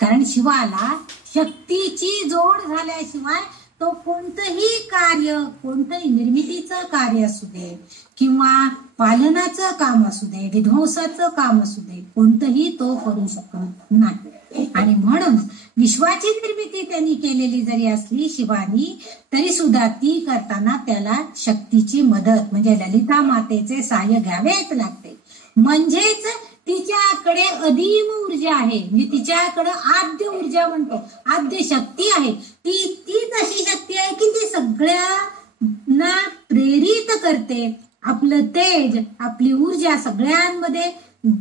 कारण शिवाला शक्तीची जोड झाल्याशिवाय तो कोणतंही कार्य, कोणतंही निर्मितीचं कार्य असू दे किंवा पालनाचं काम असू दे, विध्वंसाचं काम असू दे, कोणतंही तो करू शकत नाही. आणि म्हणून विश्वाची निर्मिती त्यांनी केलेली जरी असली शिवानी, तरी सुद्धा ती करताना त्याला शक्तीची मदत म्हणजे ललिता मातेचे सहाय्य घ्यावेच लागते. म्हणजेच तिच्याकडे अदीम ऊर्जा आहे, म्हणजे तिच्याकडे आद्य ऊर्जा म्हणतो, आद्य शक्ती आहे. तीच अशी शक्ती आहे की ती सगळ्यांना प्रेरित करते, आपलं तेज, आपली ऊर्जा सगळ्यांमध्ये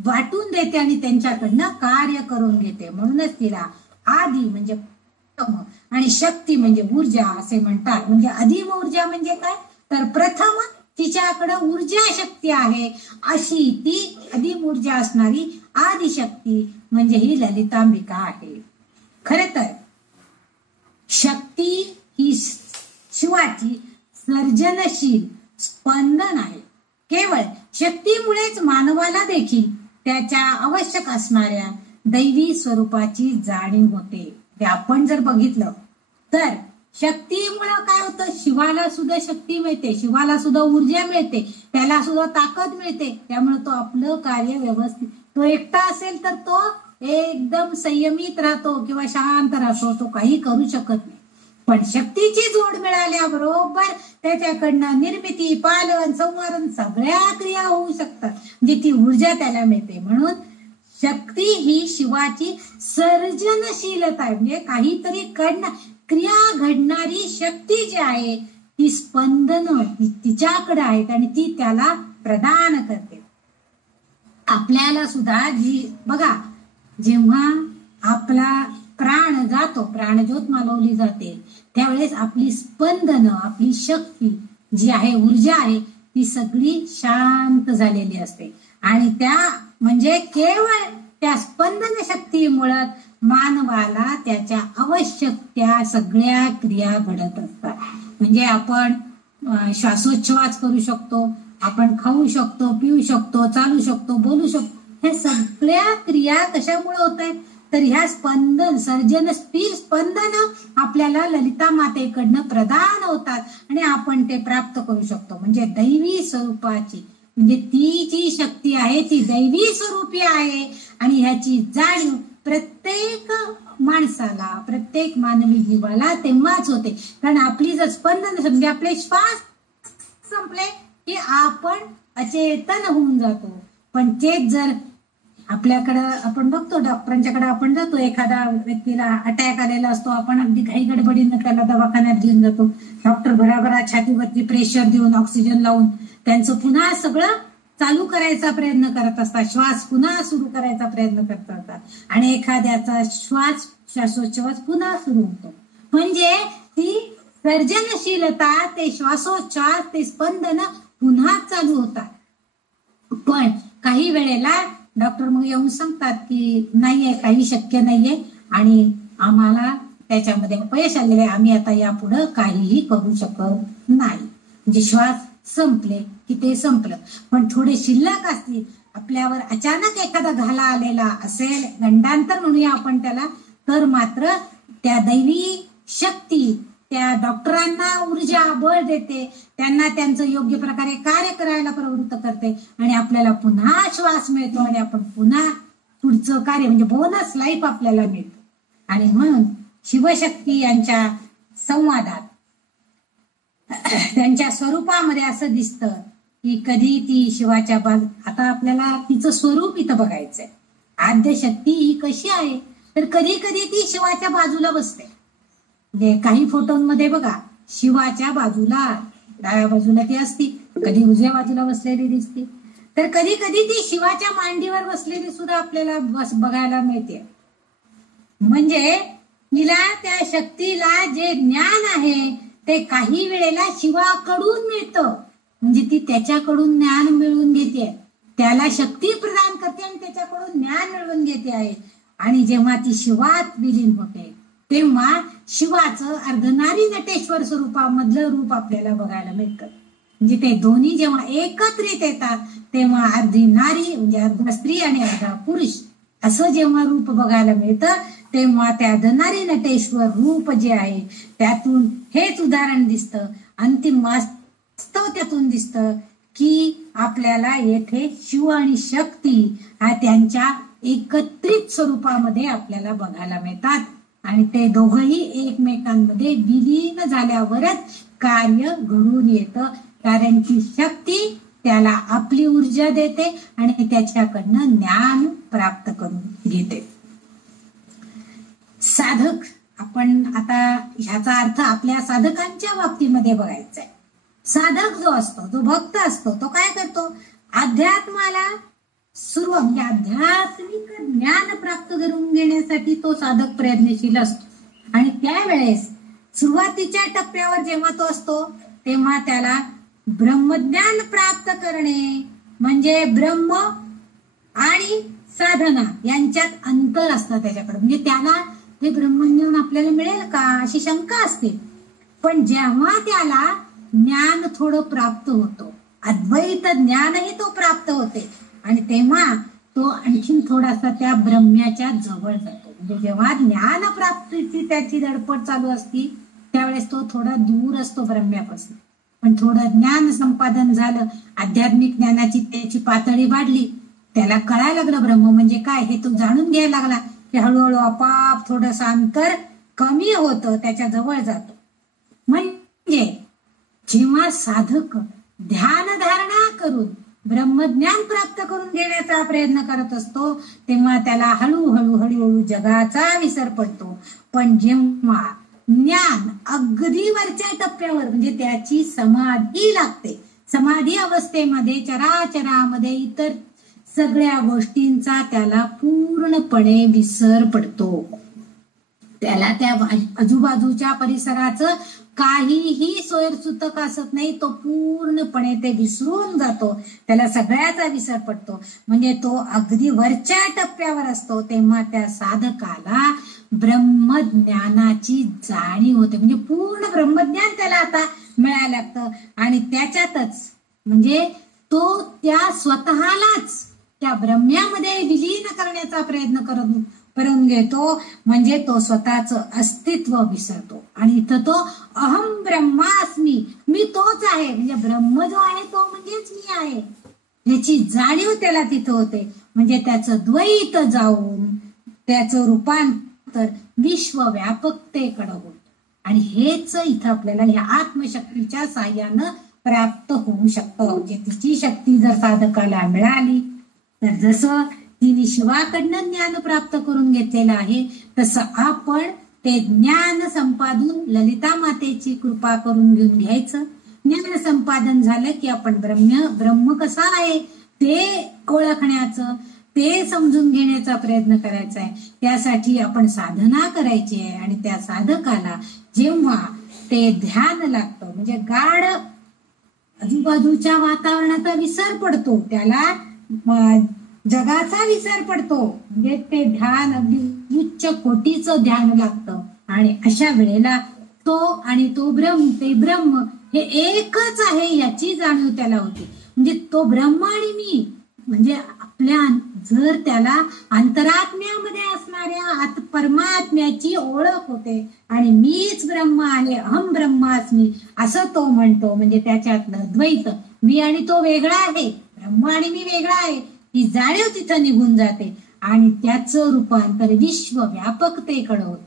वाटून देते आणि त्यांच्याकडनं कार्य करून घेते. म्हणूनच तिला आदी म्हणजे प्रथम आणि शक्ती म्हणजे ऊर्जा असे म्हणतात. म्हणजे अदीम ऊर्जा म्हणजे काय तर प्रथम तिच्याकडे ऊर्जा शक्ती आहे अशी ती अदीम ऊर्जा असणारी आदिशक्ती म्हणजे ही ललितांबिका आहे. खरे तर शक्ती ही शिवाची सर्जनशील स्पंदन आहे. केवळ शक्तीमुळेच मानवाला देखील त्याच्या आवश्यक असणाऱ्या दैवी स्वरूपाची जाणीव होते. ते आपण जर बघितलं तर शक्तीमुळं काय होतं, शिवाला सुद्धा शक्ती मिळते, शिवाला सुद्धा ऊर्जा मिळते, त्याला सुद्धा ताकद मिळते. त्यामुळे तो आपलं कार्य व्यवस्थित, तो एकटा असेल तर तो एकदम संयमित राहतो किंवा शांत राहतो, तो काही करू शकत नाही. पण शक्तीची जोड मिळाल्याबरोबर त्याच्याकडनं निर्मिती, पालन, संवारण सगळ्या क्रिया होऊ शकतात, म्हणजे ती ऊर्जा त्याला मिळते. म्हणून शक्ती ही शिवाची सर्जनशीलता आहे, म्हणजे काहीतरी क्रिया घडणारी शक्ती जी आहे ती स्पंदन तिच्याकडे आहेत आणि ती त्याला प्रदान करते. आपल्याला सुद्धा जी बघा, जेव्हा आपला प्राण जातो, प्राणज्योत मालवली जाते, त्यावेळेस आपली स्पंदन, आपली शक्ती जी आहे, ऊर्जा आहे, ती सगळी शांत झालेली असते. आणि त्या म्हणजे केवळ त्या स्पंदन शक्तीमुळे मानवाला त्याच्या आवश्यक त्या सगळ्या क्रिया घडत असतात. म्हणजे आपण श्वासोच्छवास करू शकतो, आपण खाऊ शकतो, पिऊ शकतो, चालू शकतो, बोलू शकतो. ह्या सगळ्या क्रिया कशामुळे होत आहेत, तर ह्या स्पंदन, स्पंदन आपल्याला ललिता मातेकडनं प्रदान होतात आणि आपण ते प्राप्त करू शकतो. म्हणजे दैवी स्वरूपाची, म्हणजे ती जी शक्ती आहे ती दैवी स्वरूपी आहे. आणि ह्याची जाणीव प्रत्येक माणसाला, प्रत्येक मानवी जीवाला तेव्हाच होते, कारण आपली जर स्पंदन, म्हणजे आपले श्वास संपले की आपण अचेतन होऊन जातो. पण तेच जर आपल्याकडं, आपण बघतो डॉक्टरांच्याकडे आपण जातो, एखादा व्यक्तीला अटॅक आलेला असतो, आपण अगदी घाई गडबडीनं त्याला दवाखान्यात घेऊन जातो. डॉक्टर भराभरा छातीवरती प्रेशर देऊन, ऑक्सिजन लावून त्यांचं पुन्हा सगळं चालू करायचा प्रयत्न करत असतात, श्वास पुन्हा सुरू करायचा प्रयत्न करत असतात, आणि एखाद्याचा श्वासोच्छवास पुन्हा सुरू होतो. म्हणजे ती सर्जनशीलता, ते श्वासोच्छवास, ते स्पंदन पुन्हा चालू होतात. पण काही वेळेला डॉक्टर मग येऊन सांगतात की नाहीये, काही शक्य नाहीये आणि आम्हाला त्याच्यामध्ये अपयश आलेले, आम्ही आता यापुढे काहीही करू शकत नाही. म्हणजे श्वास संपले की ते संपलं. पण थोडे शिल्लक असतील, आपल्यावर अचानक एखादा घाला आलेला असेल, गंडांतर म्हणूया आपण त्याला, तर मात्र त्या दैवी शक्ती त्या डॉक्टरांना ऊर्जा, बळ देते, त्यांना त्यांचं योग्य प्रकारे कार्य करायला प्रवृत्त करते आणि आपल्याला पुन्हा श्वास मिळतो आणि आपण पुन्हा पुढचं कार्य, म्हणजे बोनस लाईफ आपल्याला मिळतो. आणि म्हणून शिवशक्ती यांच्या संवादात, त्यांच्या स्वरूपामध्ये असं दिसतं की कधी ती शिवाच्या आता आपल्याला तिचं स्वरूप इथं बघायचंय. आद्यशक्ती ही कशी आहे, तर कधी कधी ती शिवाच्या बाजूला बसते. म्हणजे काही फोटोमध्ये बघा, शिवाच्या बाजूला, डाव्या बाजूला ती असती, कधी उजव्या बाजूला बसलेली दिसते, तर कधी कधी ती शिवाच्या मांडीवर बसलेली सुद्धा आपल्याला बघायला मिळते. म्हणजे तिला, त्या शक्तीला जे ज्ञान आहे ते काही वेळेला शिवाकडून मिळतं, म्हणजे ती त्याच्याकडून ज्ञान मिळवून घेते, त्याला शक्ती प्रदान करते आणि त्याच्याकडून ज्ञान मिळवून घेते आहे. आणि जेव्हा ती शिवात विलीन होते तेव्हा शिवाचं अर्धनारी नटेश्वर स्वरूपामधलं रूप आपल्याला बघायला मिळतं. म्हणजे ते दोन्ही जेव्हा एकत्रित येतात तेव्हा अर्धी नारी, म्हणजे अर्धा स्त्री आणि अर्धा पुरुष असं जेव्हा रूप बघायला मिळतं, तेव्हा त्या अर्धनारी नटेश्वर रूप जे आहे त्यातून हेच उदाहरण दिसतं. अंतिम वास्तव त्यातून दिसतं की आपल्याला येथे शिव आणि शक्ती हा त्यांच्या एकत्रित स्वरूपामध्ये आपल्याला बघायला मिळतात आणि ते दोघंही एकमेकांमध्ये विलीन झाल्यावरच कार्य घडून येतं. कारण की शक्ती त्याला आपली ऊर्जा देते आणि त्याच्याकडनं ज्ञान प्राप्त करून घेते. साधक, आपण आता ह्याचा अर्थ आपल्या साधकांच्या बाबतीमध्ये बघायचा आहे. साधक जो असतो, जो भक्त असतो, तो काय करतो, अध्यात्माला सुरुवात, म्हणजे आध्यात्मिक ज्ञान प्राप्त करून घेण्यासाठी तो साधक प्रयत्नशील असतो. आणि त्यावेळेस सुरुवातीच्या टप्प्यावर जेव्हा तो असतो तेव्हा त्याला ब्रह्मज्ञान प्राप्त करणे, म्हणजे ब्रह्म आणि साधना यांच्यात अंतर असतं त्याच्याकडे, म्हणजे त्याला ते ब्रह्मज्ञान आपल्याला मिळेल का अशी शंका असते. पण जेव्हा त्याला ज्ञान थोडं प्राप्त होतो, अद्वैत ज्ञानही तो प्राप्त होते आणि तेव्हा तो आणखीन थोडासा त्या ब्रह्म्याच्या जवळ जातो. म्हणजे जेव्हा ज्ञान प्राप्तीची त्याची धडपड चालू असती त्यावेळेस तो थोडा दूर असतो ब्रह्म्यापासून. पण थोडं ज्ञान संपादन झालं, आध्यात्मिक ज्ञानाची त्याची पातळी वाढली, त्याला कळायला लागलं ब्रह्म म्हणजे काय हे तो जाणून घ्यायला लागला, की हळूहळू आपाप थोडंसं अंतर कमी होतं, त्याच्या जवळ जातो. म्हणजे जेव्हा साधक ध्यान धारणा करून ब्रह्मज्ञान प्राप्त करून घेण्याचा प्रयत्न करत असतो, तेव्हा त्याला हळूहळू हळूहळू जगाचा विसर पडतो. पण जेव्हा ज्ञान अगदी वरच्या टप्प्यावर म्हणजे त्याची समाधी लागते, समाधी अवस्थेमध्ये चराचरामध्ये इतर सगळ्या गोष्टींचा त्याला पूर्णपणे विसर पडतो. त्याला त्या आजूबाजूच्या परिसराचं काहीही सोयरसूतक असत नाही, तो पूर्णपणे ते विसरून जातो, त्याला सगळ्याचा विसर पडतो. म्हणजे तो अगदी वरच्या टप्प्यावर असतो, तेव्हा त्या साधकाला ब्रह्मज्ञानाची जाणीव होते. म्हणजे पूर्ण ब्रह्मज्ञान त्याला आता मिळायला लागतं आणि त्याच्यातच म्हणजे तो त्या स्वतःलाच त्या ब्रह्म्यामध्ये विलीन करण्याचा प्रयत्न करून घेतो. म्हणजे तो स्वतःच अस्तित्व विसरतो आणि इथं तो अहम ब्रह्मास्मी, मी तोच आहे, म्हणजे ब्रह्म जो आहे तो म्हणजेच मी आहे, याची जाणीव त्याला तिथं होते. म्हणजे त्याचं द्वैत जाऊन त्याचं रूपांतर विश्वव्यापकतेकडे होतं. आणि हेच इथं आपल्याला या आत्मशक्तीच्या साह्यानं प्राप्त होऊ शकतं. म्हणजे तिची शक्ती जर साधकाला मिळाली तर जसं तिने शिवाकडनं ज्ञान प्राप्त करून घेतलेलं आहे, तसं आपण ते ज्ञान संपादून ललिता मातेची कृपा करून घेऊन घ्यायचं. ज्ञान संपादन झालं की आपण ब्रह्म कसा आहे ते ओळखण्याचं, ते समजून घेण्याचा प्रयत्न करायचा आहे. त्यासाठी आपण साधना करायची आहे. आणि त्या साधकाला जेव्हा ते ध्यान लागतं म्हणजे गाढ आजूबाजूच्या वातावरणाचा विसर पडतो, त्याला जगाचा विसर पडतो, म्हणजे ते ध्यान अगदी उच्च कोटीचं ध्यान लागतं. आणि अशा वेळेला तो आणि तो ते ब्रह्म हे एकच आहे याची जाणीव त्याला होती. म्हणजे तो ब्रह्म आणि मी म्हणजे आपल्या जर त्याला अंतरात्म्यामध्ये असणाऱ्या परमात्म्याची ओळख होते आणि मीच ब्रह्म आहे, अहम ब्रह्मास्मी असं तो म्हणतो. म्हणजे त्याच्यातलं द्वैत, मी आणि तो वेगळा आहे, ब्रह्म आणि मी वेगळा आहे, ही जाणीव तिथं निघून जाते आणि त्याचं रूपांतर विश्वव्यापकतेकडे होतं.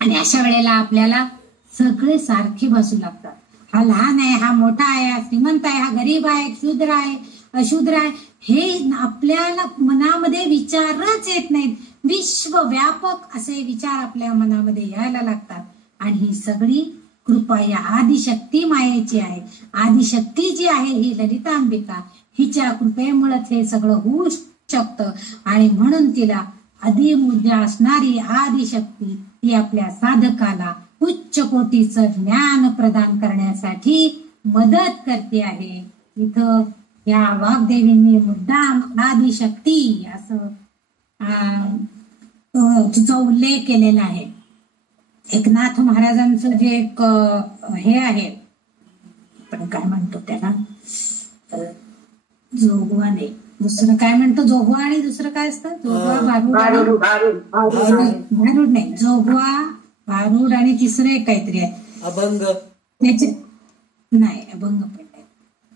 आणि अशा वेळेला आपल्याला सगळे सारखे भासू लागतात. हा लहान आहे, हा मोठा आहे, हा श्रीमंत आहे, हा गरीब आहे, शूद्र आहे, अशूद्र आहे, हे आपल्याला मनामध्ये विचारच येत नाहीत. विश्वव्यापक असे विचार आपल्या मनामध्ये यायला लागतात. आणि ही सगळी कृपा या आदिशक्ती मायेची आहे. आदिशक्ती जी आहे ही ललितांबिका, हिच्या कृपेमुळेच हे सगळं होऊ शकतं. आणि म्हणून तिला अधिमूल्य असणारी आदिशक्ती ती आपल्या साधकाला उच्च कोटीचं ज्ञान प्रदान करण्यासाठी मदत करते आहे. इथं या वाग्देवींनी मुद्दाम आदिशक्ती असं तिचा उल्लेख केलेला आहे. एकनाथ महाराजांचं जे एक हे आहे, आपण काय म्हणतो त्याला, जोगवा नाही, दुसरं काय म्हणतो, जोगवा आणि दुसरं काय असतं, जोगवा भारूड नाही, जोगवा भारूड आणि तिसरं एक काहीतरी आहे, अभंग त्याचे नाही, अभंग पण नाही.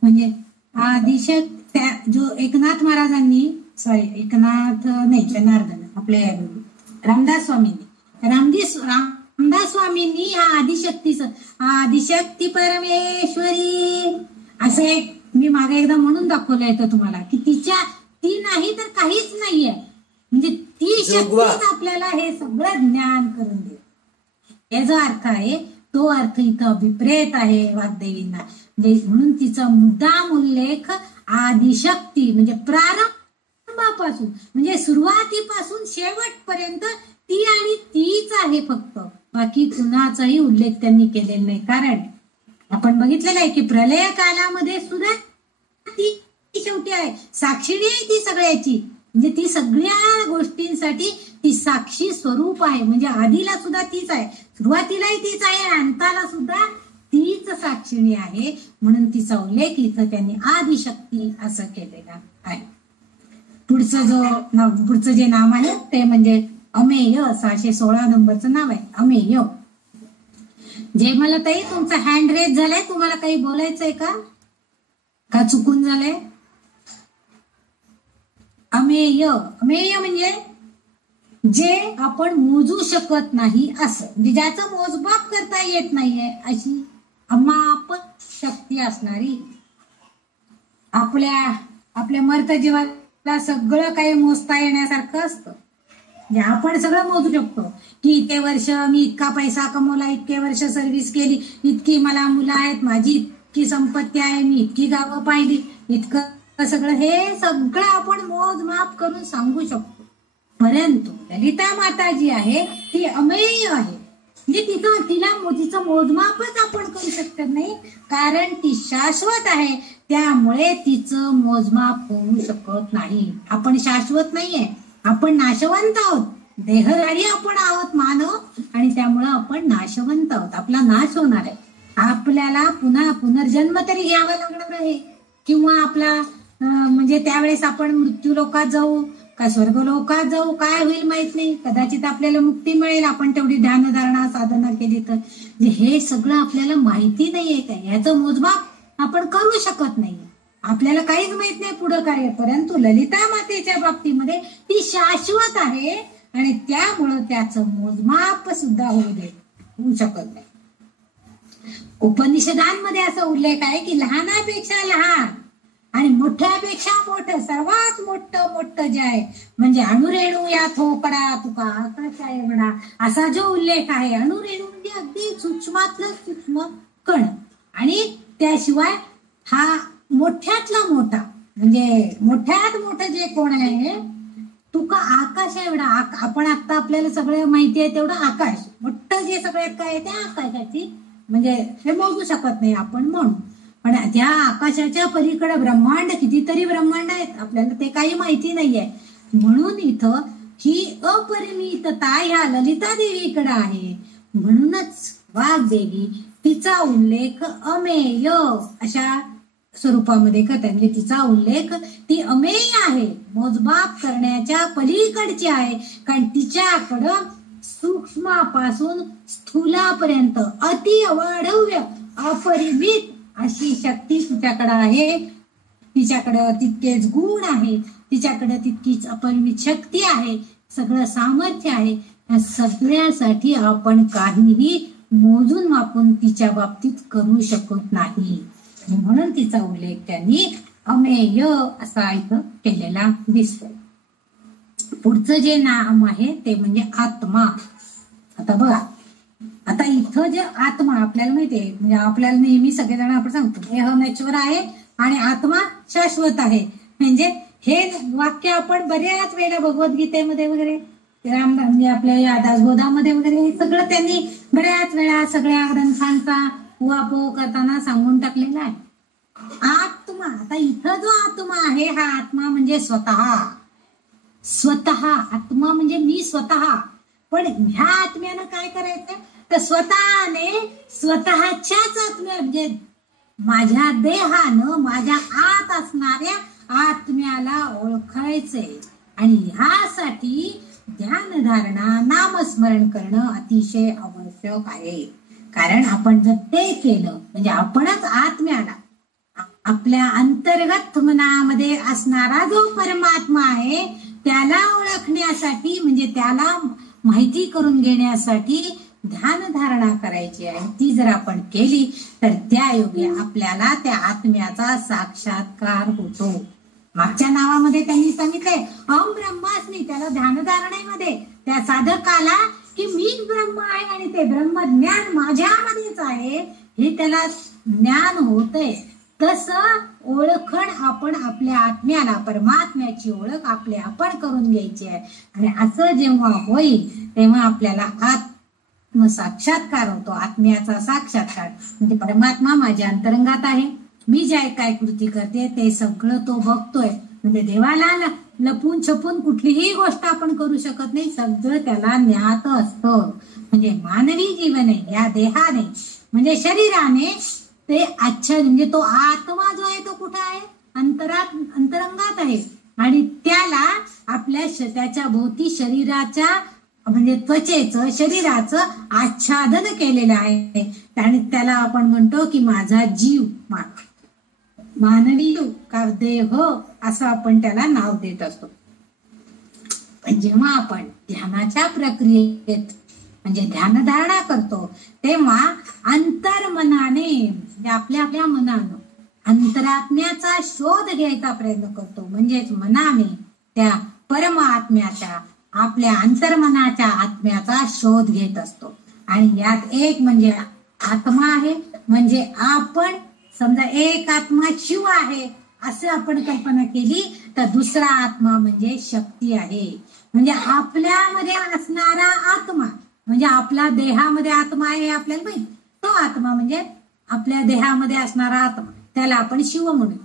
म्हणजे आदिशक्त जो एकनाथ महाराजांनी एकनाथ नाही, जनार्दन आपले रामदास स्वामींनी ह्या आदिशक्ती परमेश्वरी असं एक मी मागे एकदा म्हणून दाखवलं येतं तुम्हाला, की ती नाही तर काहीच नाहीये. म्हणजे ती शक्तीच आपल्याला हे सगळं ज्ञान करून दे. हे जो अर्थ आहे तो अर्थ इथं अभिप्रेत आहे वाग्देवींना. म्हणून तिचा मुद्दाम उल्लेख आदिशक्ती म्हणजे प्रारंभापासून म्हणजे सुरुवातीपासून शेवटपर्यंत ती आणि तीच आहे फक्त, बाकी कुणाचाही उल्लेख त्यांनी केलेला नाही. कारण आपण बघितलेलं आहे की प्रलय कालामध्ये सुद्धा ती शेवटी आहे, साक्षिणी आहे ती सगळ्याची. म्हणजे ती सगळ्या गोष्टींसाठी ती साक्षी स्वरूप आहे. म्हणजे आधीला सुद्धा तीच आहे, सुरुवातीलाही तीच आहे, अंताला सुद्धा तीच साक्षिणी आहे. म्हणून तिचा उल्लेख इथं त्यांनी आदिशक्ती असं केलेला आहे. पुढचं जे नाम आहे ते म्हणजे अमेय, 616 नंबरचं नाव आहे अमेय. जयमलाताई, तुमचा हँड रेज झालाय, तुम्हाला काही बोलायचंय का चुकून झालंय? अमेय, अमेय म्हणजे जे आपण मोजू शकत नाही असं, म्हणजे ज्याचं मोजमाप करता येत नाहीये अशी अमाप शक्ती असणारी. आपल्या मर्त जीवाला सगळं काही मोजता येण्यासारखं असतं. म्हणजे आपण सगळं मोजू शकतो की इतके वर्ष मी इतका पैसा कमवला, इतके वर्ष सर्व्हिस केली, इतकी मला मुलं आहेत, माझी इतकी संपत्ती आहे, मी इतकी गावं पाहिली, इतकं सगळं, हे सगळं आपण मोजमाप करून सांगू शकतो. परंतु ललिता माता जी आहे ती अमेय आहे. म्हणजे तिचं मोजमापच आपण करू शकत नाही, कारण ती शाश्वत आहे. त्यामुळे तिचं मोजमाप होऊ शकत नाही. आपण शाश्वत नाहीये, आपण नाशवंत आहोत. देहधारी आपण आहोत मानव, आणि त्यामुळं आपण नाशवंत आहोत. आपला नाश होणार आहे. आपल्याला पुन्हा पुनर्जन्म तरी घ्यावा लागणार आहे, किंवा आपला म्हणजे त्यावेळेस आपण मृत्यू लोकात जाऊ का स्वर्ग लोकात जाऊ, काय होईल माहित नाही. कदाचित आपल्याला मुक्ती मिळेल, आपण तेवढी ध्यानधारणा साधना केली तर. हे सगळं आपल्याला माहिती नाहीये काय, याचं मोजमाप आपण करू शकत नाही. आपल्याला काहीच माहित नाही पुढं काय. परंतु ललिता मातेच्या बाबतीमध्ये ती शाश्वत आहे, आणि त्यामुळं त्याचं मोजमाप सुद्धा होऊ शकत नाही. उपनिषदांमध्ये असा उल्लेख आहे की लहानापेक्षा लहान आणि मोठ्यापेक्षा मोठं, सर्वात मोठं जे आहे म्हणजे अणुरेणू या थोकडा तुका आकाशा एवढा, असा जो उल्लेख आहे. अणुरेणू म्हणजे अगदी सूक्ष्मातलं सूक्ष्म कण, आणि त्याशिवाय हा मोठ्यातला मोठा म्हणजे मोठ्यात मोठं जे कोण आहे तुका आकाश एवढा. आपण आता आपल्याला सगळं माहिती आहे तेवढं आकाश मोठं जे सगळ्यात काय आहे त्या आकाशाची म्हणजे हे मोजू शकत नाही आपण म्हणून. पण त्या आकाशाच्या पलीकडे ब्रह्मांड, कितीतरी ब्रह्मांड आहेत, आपल्याला ते काही माहिती नाहीये. म्हणून इथं ही अपरिमितता ह्या ललिता देवीकडे आहे. म्हणूनच वाग्देवी तिचा उल्लेख अमेय अशा स्वरूपामध्ये करते. म्हणजे तिचा उल्लेख ती अमेय आहे, मोजमाप करण्याच्या पलीकडची आहे. कारण तिच्याकडं सूक्ष्मापासून स्थूलापर्यंत अति अवाढव्य अपरिमित अशी शक्ती तिच्याकडे आहे. तिच्याकडं तितकेच गुण आहे, तिच्याकडे तितकीच अपरिमित शक्ती आहे, सगळं सामर्थ्य आहे. या सगळ्यासाठी आपण काहीही मोजून मापून तिच्या बाबतीत करू शकत नाही. म्हणून तिचा उल्लेख त्यांनी अमेय असा इथं केलेला दिसतो. पुढचं जे नाम आहे ते म्हणजे आत्मा. आता बघा, आता इथं जे आत्मा आपल्याला माहितीये, म्हणजे आपल्याला नेहमी सगळेजण आपण सांगतो देह नश्वर आहे आणि आत्मा शाश्वत आहे. म्हणजे हे वाक्य आपण बऱ्याच वेळा भगवद्गीतेमध्ये वगैरे म्हणजे आपल्या या दासबोधामध्ये वगैरे हे सगळं त्यांनी बऱ्याच वेळा सगळ्या ग्रंथांचा उहापोह करताना सांगून टाकलेला आहे. आत्मा, आता इथं जो आत्मा आहे हा आत्मा म्हणजे स्वतः आत्मा म्हणजे मी स्वतः. पण ह्या आत्म्यानं काय करायचं तर स्वतःने स्वतःच्याच आत्म्या म्हणजे माझ्या देहानं माझ्या आत असणाऱ्या आत्म्याला ओळखायचंय. आणि ह्यासाठी ध्यानधारणा नामस्मरण करणं अतिशय आवश्यक आहे. कारण आपण जर ते केलं म्हणजे आपणच आत्म्याला, आपल्या अंतर्गत मनामध्ये असणारा जो परमात्मा आहे त्याला ओळखण्यासाठी म्हणजे त्याला माहिती करून घेण्यासाठी ध्यानधारणा करायची आहे. ती जर आपण केली तर त्या योगे आपल्याला त्या आत्म्याचा साक्षात्कार होतो. मागच्या नावामध्ये त्यांनी सांगितलंय अहम ब्रह्मास्मी, त्याला ध्यानधारणेमध्ये त्या साधकाला की मी ब्रह्म आहे आणि ते ब्रह्मज्ञान माझ्यामध्येच आहे हे त्याला ज्ञान होतंय. तसं ओळखण आपण आपल्या आत्म्याला, परमात्म्याची ओळख आपले आपण करून घ्यायची आहे. आणि असं जेव्हा होईल तेव्हा आपल्याला आत्मसाक्षात्कार होतो, आत्म्याचा साक्षात्कार. म्हणजे परमात्मा माझ्या अंतरंगात आहे, मी ज्या काय कृती करते ते सगळं तो बघतोय. म्हणजे देवाला लपून छपून कुठलीही गोष्ट आपण करू शकत नाही, सगळं त्याला ज्ञात असतं. म्हणजे मानवी जीवन आहे या देहाने म्हणजे शरीराने ते अच्छा म्हणजे तो आत्मा जो आहे तो कुठं आहे, अंतरंगात आहे. आणि त्याला आपल्या त्याच्या भोवती शरीराच्या म्हणजे त्वचेचं शरीराचं आच्छादन केलेलं आहे. आणि त्याला आपण म्हणतो की माझा जीव, मानवी का देह असं आपण त्याला नाव देत असतो. पण जेव्हा आपण ध्यानाच्या प्रक्रियेत म्हणजे ध्यानधारणा करतो तेव्हा अंतर्मनाने आपल्या आपल्या मनानं अंतरात्म्याचा शोध घ्यायचा प्रयत्न करतो. म्हणजेच मनाने त्या परमात्म्याच्या आपल्या अंतर्मनाच्या आत्म्याचा शोध घेत असतो. आणि यात एक म्हणजे आत्मा आहे, म्हणजे आपण समजा एक आत्मा शिव आहे असं आपण कल्पना केली तर दुसरा आत्मा म्हणजे शक्ती आहे. म्हणजे आपल्यामध्ये असणारा आत्मा म्हणजे आपल्या देहामध्ये आत्मा आहे आपल्याला माहित, तो आत्मा म्हणजे आपल्या देहामध्ये असणारा आत्मा त्याला आपण शिव म्हणू.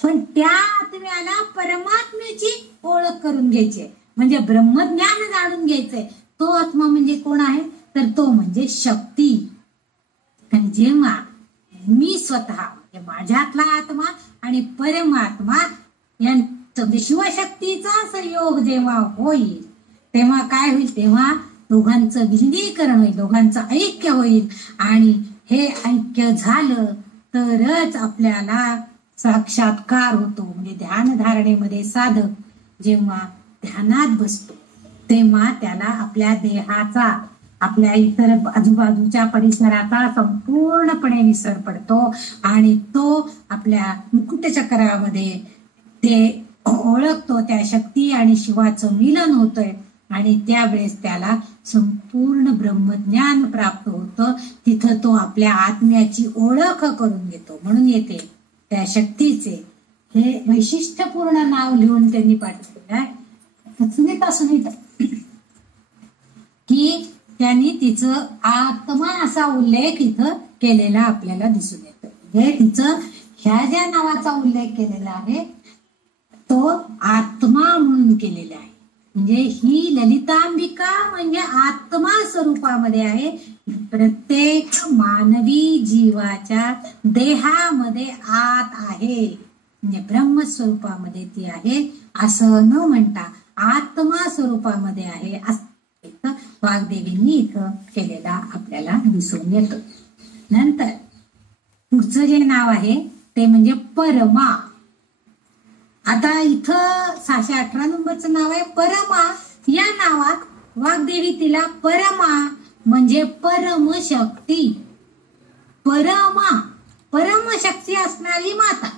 पण त्या आत्म्याला परमात्म्याची ओळख करून घ्यायची म्हणजे ब्रह्मज्ञान जाणून घ्यायचंय. तो आत्मा म्हणजे कोण आहे तर तो म्हणजे शक्ती. आणि जेव्हा मी स्वतः म्हणजे माझ्यातला आत्मा आणि परमात्मा यांचं म्हणजे शिवशक्तीचा संयोग जेव्हा होईल तेव्हा काय होईल, तेव्हा दोघांचं विलीनीकरण होईल, दोघांचं ऐक्य होईल. आणि हे ऐक्य झालं तरच आपल्याला साक्षात्कार होतो. म्हणजे ध्यान धारणेमध्ये साधक जेव्हा ध्यानात बसतो तेव्हा त्याला आपल्या देहाचा आपल्या इतर आजूबाजूच्या परिसराचा संपूर्णपणे विसर पडतो आणि तो आपल्या मुकुट चक्रामध्ये ते ओळखतो. त्या शक्ती आणि शिवाचं मिलन होतंय आणि त्यावेळेस त्याला संपूर्ण ब्रह्मज्ञान प्राप्त होतं. तिथं तो आपल्या आत्म्याची ओळख करून घेतो. म्हणून येते त्या शक्तीचे हे वैशिष्ट्यपूर्ण नाव लिहून त्यांनी पाठवलेलं आहे. सुनीता की त्यांनी तिचं आत्मा असा उल्लेख इथं केलेला आपल्याला दिसून येतो. हे तिचं ह्या ज्या नावाचा उल्लेख केलेला आहे तो आत्मा म्हणून केलेला आहे. म्हणजे ही ललितांबिका म्हणजे आत्मा स्वरूपामध्ये आहे. प्रत्येक मानवी जीवाच्या देहामध्ये आत आहे म्हणजे ब्रह्मस्वरूपामध्ये ती आहे असं न म्हणता आत्मा स्वरूपामध्ये आहे असं वाग्देवींनी इथं केलेला आपल्याला दिसून येतो. नंतर पुढचं जे नाव आहे ते म्हणजे परमा. आता इथं 618 नंबरचं नाव आहे परमा. या नावात वाग्देवी तिला परमा म्हणजे परमशक्ती, परमशक्ती असणारी माता,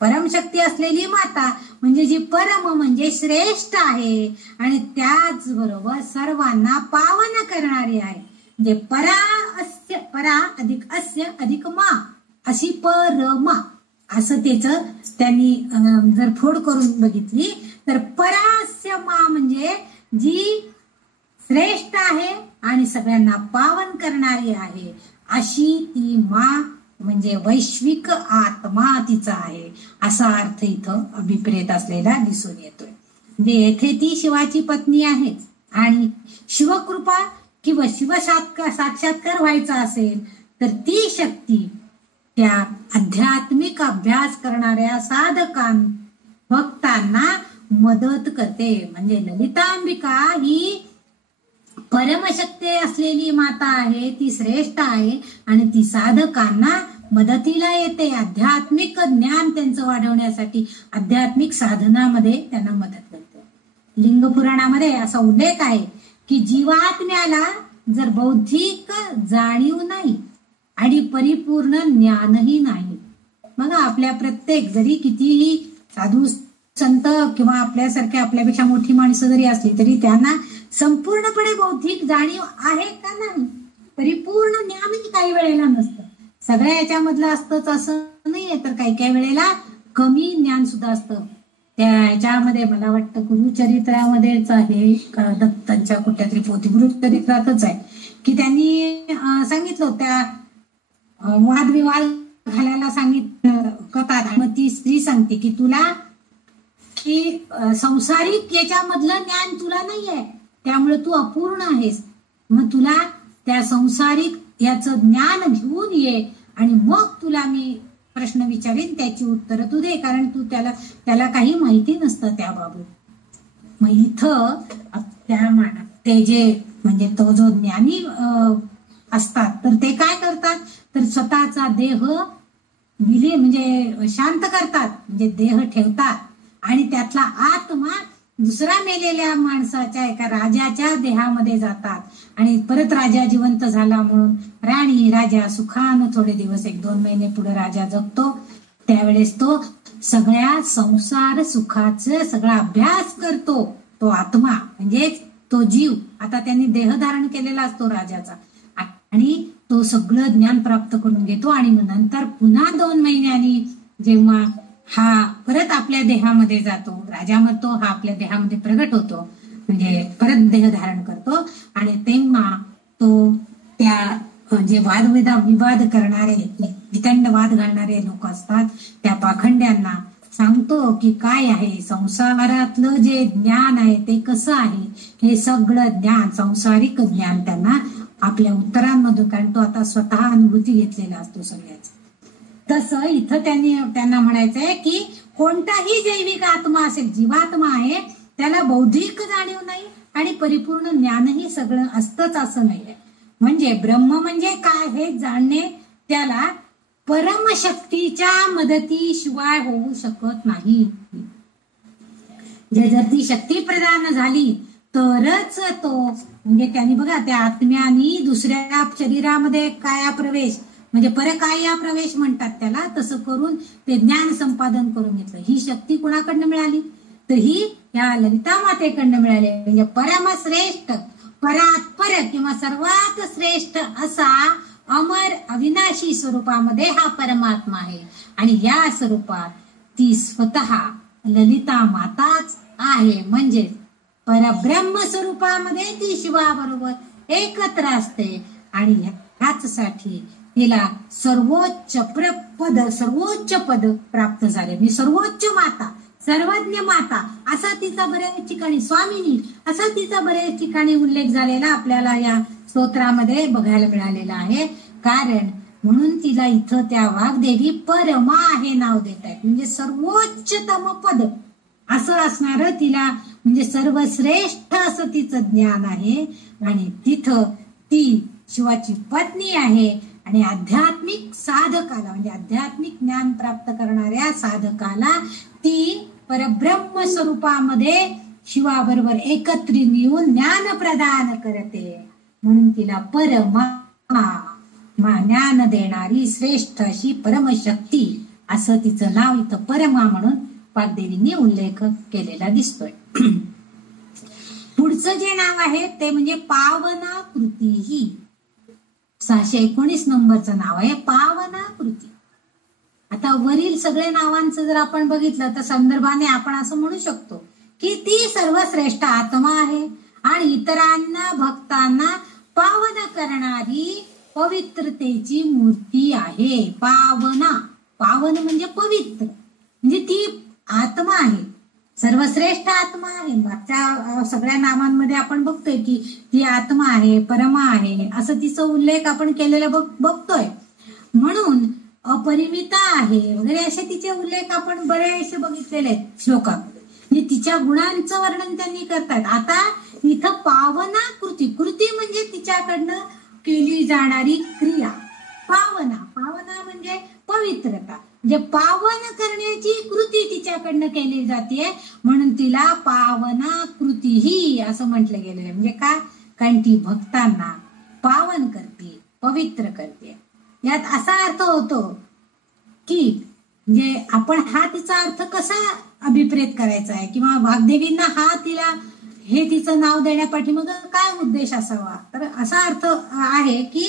परमशक्ती असलेली माता म्हणजे जी परम म्हणजे श्रेष्ठ आहे आणि त्याचबरोबर सर्वांना पावन करणारी आहे. म्हणजे परा अधिक अस्य अधिक मा अशी परमा असं त्याचं त्यांनी जर फोड करून बघितली तर परास्य मा म्हणजे जी श्रेष्ठ आहे आणि सगळ्यांना पावन करणारी आहे अशी ती मा म्हणजे वैश्विक आत्मा तिचा आहे असा अर्थ इथं अभिप्रेत असलेला दिसून येतोय. म्हणजे येथे ती शिवाची पत्नी आहे आणि शिवकृपा किंवा साक्षात्कार व्हायचा असेल तर ती शक्ती त्या आध्यात्मिक अभ्यास करणाऱ्या भक्तांना मदत करते. म्हणजे ललितांबिका ही परमशक्ती असलेली माता आहे, ती श्रेष्ठ आहे आणि ती साधकांना मदतीला येते आध्यात्मिक ज्ञान त्यांचं वाढवण्यासाठी, आध्यात्मिक साधनामध्ये त्यांना मदत करते. लिंग पुराणामध्ये असा उल्लेख आहे की जीवात्म्याला जर बौद्धिक जाणीव नाही आणि परिपूर्ण ज्ञानही नाही, बघा आपल्या प्रत्येक जरी कितीही साधू संत किंवा आपल्यासारख्या आपल्यापेक्षा मोठी माणसं जरी असली तरी त्यांना संपूर्णपणे बौद्धिक जाणीव आहे का नाही, परिपूर्ण ज्ञानही काही वेळेला नसतं. सगळ्या याच्यामधलं असतंच असं नाहीये, तर काही काही वेळेला कमी ज्ञान सुद्धा असतं. त्या ह्याच्यामध्ये मला वाटतं गुरुचरित्रामध्येच आहे, दत्तांच्या कुठल्या तरी पोथी गुरुचरित्रातच आहे की त्यांनी सांगितलं त्या वादविवाद घालायला सांगितलं कथा. मग ती स्त्री सांगते की तुला की संसारिक याच्यामधलं ज्ञान तुला नाहीये, त्यामुळे तू अपूर्ण आहेस. मग तुला त्या संसारिक याचं ज्ञान घेऊन ये आणि मग तुला मी प्रश्न विचारेन, त्याची उत्तरं तू दे, कारण तू त्याला काही माहिती नसतं त्याबाबत. मग इथं ते जे म्हणजे तो जो ज्ञानी असतात तर ते काय करतात तर स्वतःचा देह म्हणजे शांत करतात, म्हणजे देह ठेवतात आणि त्यातला आत्मा दुसऱ्या मेलेल्या माणसाच्या एका राजाच्या देहामध्ये जातात आणि परत राजा जिवंत झाला म्हणून राणी राजा सुखानं थोडे दिवस 1-2 महिने पुढे राजा जगतो. त्यावेळेस तो सगळ्या संसार सुखाचं सगळा अभ्यास करतो. तो आत्मा म्हणजेच तो जीव, आता त्यांनी देह धारण केलेला असतो राजाचा आणि तो सगळं ज्ञान प्राप्त करून घेतो आणि नंतर पुन्हा 2 महिन्यांनी जेव्हा हा परत आपल्या देहामध्ये जातो, राजा मग हा आपल्या देहामध्ये प्रगट होतो, म्हणजे परत देह धारण करतो आणि तेव्हा तो त्या जे विवाद करणारे वितंडवाद घालणारे लोक असतात त्या पाखंड्यांना सांगतो की काय आहे संसारातलं जे ज्ञान आहे ते कसं आहे, हे सगळं ज्ञान संसारिक ज्ञान त्यांना आपल्या उत्तरांमधून, कारण तो आता स्वतः अनुभूती घेतलेला असतो सगळ्याच. तसं इथं त्यांना म्हणायचंय की कोणताही जैविक आत्मा असेल, जीवात्मा आहे, त्याला बौद्धिक जाणीव नाही आणि परिपूर्ण ज्ञानही सगळं असतंच असं नाहीये. म्हणजे ब्रह्म म्हणजे काय हे जाणणे त्याला परमशक्तीच्या मदतीशिवाय होऊ शकत नाही. जर ती शक्ती प्रदान झाली तरच तो, म्हणजे त्यांनी बघा त्या आत्म्यानी दुसऱ्या शरीरामध्ये काया प्रवेश म्हणजे परकाया प्रवेश म्हणतात त्याला, तसं करून ते ज्ञान संपादन करून घेतलं. ही शक्ती कुणाकडनं मिळाली तर ही या ललिता मातेकडनं मिळाली. म्हणजे परमश्रेष्ठ परात्पर किंवा सर्वात श्रेष्ठ असा अमर अविनाशी स्वरूपामध्ये हा परमात्मा आहे आणि या स्वरूपात ती स्वतः ललिता माताच आहे. म्हणजे परब्रह्म स्वरूपामध्ये ती शिवाबरोबर एकत्र असते आणि ह्याचसाठी तिला सर्वोच्च पद प्राप्त झाले. मी सर्वोच्च माता, सर्वज्ञ माता असा तिचा बऱ्याच ठिकाणी, स्वामिनी असा तिचा बऱ्याच ठिकाणी उल्लेख झालेला आपल्याला या स्तोत्रामध्ये बघायला मिळालेला आहे. कारण म्हणून तिला इथं त्या वाग्देवी परमा हे नाव देत आहेत, म्हणजे सर्वोच्चतम पद असं असणार तिला, म्हणजे सर्वश्रेष्ठ असं तिचं ज्ञान आहे आणि तिथं ती शिवाची पत्नी आहे आणि आध्यात्मिक साधकाला म्हणजे आध्यात्मिक ज्ञान प्राप्त करणाऱ्या साधकाला ती परब्रह्म स्वरूपामध्ये शिवाबरोबर एकत्रित येऊन ज्ञान प्रदान करते. म्हणून तिला परमा ज्ञान देणारी श्रेष्ठ अशी परमशक्ती असं तिचं नाव इथं परमा म्हणून वाग्देवींनी उल्लेख केलेला दिसतोय. पुढचं जे नाव आहे ते म्हणजे पावना कृती. 619 नंबरचं नाव आहे पावना कृती. आता वरील सगळे नावांचं जर आपण बघितलं तर संदर्भाने आपण असं म्हणू शकतो की ती सर्वश्रेष्ठ आत्मा आहे आणि इतरांना भक्तांना पावन करणारी पवित्रतेची मूर्ती आहे. पावन म्हणजे पवित्र, म्हणजे ती आत्मा आहे, सर्वश्रेष्ठ आत्मा आहे. मागच्या सगळ्या नामांमध्ये आपण बघतोय की ती आत्मा आहे, परमा आहे असं तिचा उल्लेख आपण केलेला बघतोय. म्हणून अपरिमिता आहे वगैरे असे तिचे उल्लेख आपण बरेचसे बघितलेले आहेत श्लोकामध्ये. म्हणजे तिच्या गुणांचं वर्णन त्यांनी करतात. आता इथं पावना कृती म्हणजे तिच्याकडनं केली जाणारी क्रिया. पावना म्हणजे पवित्रता, म्हणजे पावन करण्याची कृती तिच्याकडनं केली जाते म्हणून तिला पावना कृती ही असं म्हटलं गेलेलं आहे. म्हणजे का, कारण ती भक्तांना पावन करते, पवित्र करते. यात असा अर्थ होतो की म्हणजे आपण हा तिचा अर्थ कसा अभिप्रेत करायचा आहे किंवा वाग्देवींना हा तिला हे तिचं नाव देण्यापाठी मग काय उद्देश असावा, तर असा अर्थ आहे की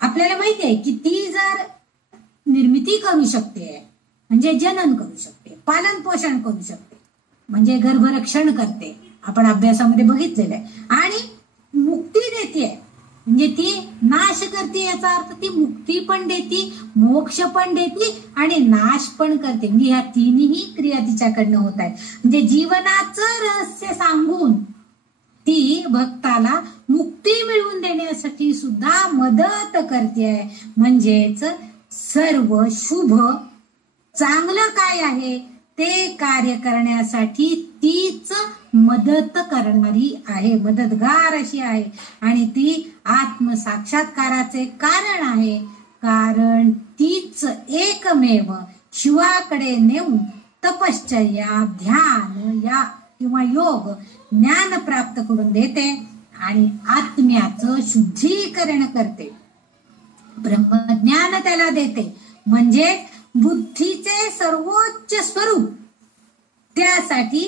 आपल्याला माहिती आहे की ती जर निर्मिती करू शकते, म्हणजे जनन करू शकते, पालन पोषण करू शकते, म्हणजे गर्भरक्षण करते, आपण अभ्यासामध्ये बघितलेलं आहे, आणि मुक्ती देते, म्हणजे ती नाश करते. याचा अर्थ ती मुक्ती पण देते, मोक्ष पण देते आणि नाश पण करते. म्हणजे ह्या तिन्ही क्रिया तिच्याकडनं होत आहेत. म्हणजे जीवनाचं रहस्य सांगून ती भक्ताला मुक्ती मिळवून देण्यासाठी सुद्धा मदत करते. म्हणजेच सर्व शुभ चांगलं काय आहे ते कार्य करण्यासाठी तीच मदत करणारी आहे, मदतगार अशी आहे. आणि ती आत्मसाक्षात्काराचे कारण आहे. कारण तीच एकमेव शिवाकडे नेऊन तपश्चर्या, ध्यान या किंवा योग, ज्ञान प्राप्त करून देते आणि आत्म्याचं शुद्धीकरण करते. ब्रह्मज्ञान त्याला देते, म्हणजे बुद्धीचे सर्वोच्च स्वरूप त्यासाठी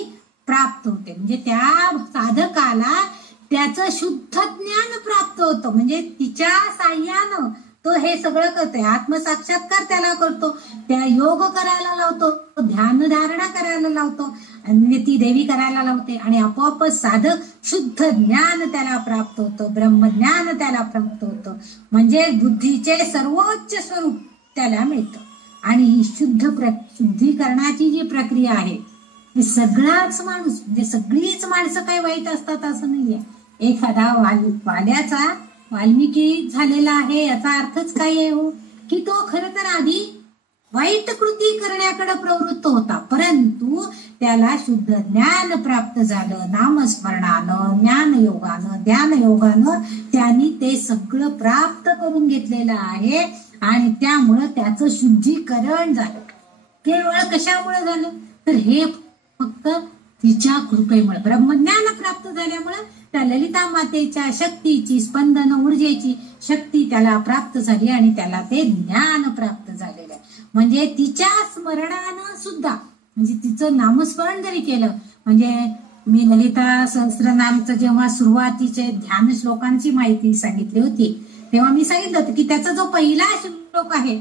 प्राप्त होते. म्हणजे त्या साधकाला त्याचं शुद्ध ज्ञान प्राप्त होतं. म्हणजे तिच्या साह्यानं तो हे सगळं करतोय. आत्मसाक्षात्कार त्याला करतो, त्या योग करायला लावतो, ध्यान धारणा करायला लावतो, म्हणजे ती देवी करायला लावते आणि आपोआप साधक शुद्ध ज्ञान त्याला प्राप्त होतं, ब्रह्मज्ञान त्याला प्राप्त होतं. म्हणजे बुद्धीचे सर्वोच्च स्वरूप त्याला मिळतं. आणि ही शुद्धीकरणाची जी प्रक्रिया आहे, सगळाच माणूस, म्हणजे सगळीच माणसं काही वाईट असतात असं नाहीये. एखादा वाल्याचा वाल्मिकी झालेला आहे याचा अर्थच काय आहे हो, की तो खर तर आधी वाईट कृती करण्याकडे प्रवृत्त होता, परंतु त्याला शुद्ध ज्ञान प्राप्त झालं. नामस्मरणानं, ज्ञानयोगानं, ध्यानयोगानं त्यांनी ते सगळं प्राप्त करून घेतलेलं आहे आणि त्यामुळं त्याचं शुद्धीकरण झालं. केवळ कशामुळे झालं तर हे फक्त तिच्या कृपेमुळे, ब्रह्मज्ञान प्राप्त झाल्यामुळे त्या ललिता मातेच्या शक्तीची, स्पंदन ऊर्जेची शक्ती त्याला प्राप्त झाली आणि त्याला ते ज्ञान प्राप्त झालेलं आहे. म्हणजे तिच्या स्मरणानं सुद्धा, म्हणजे तिचं नामस्मरण जरी केलं, म्हणजे मी ललिता सहस्त्रनामचं जेव्हा सुरुवातीचे ध्यान श्लोकांची माहिती सांगितली होती तेव्हा मी सांगितलं होतं की त्याचा जो पहिला श्लोक आहे,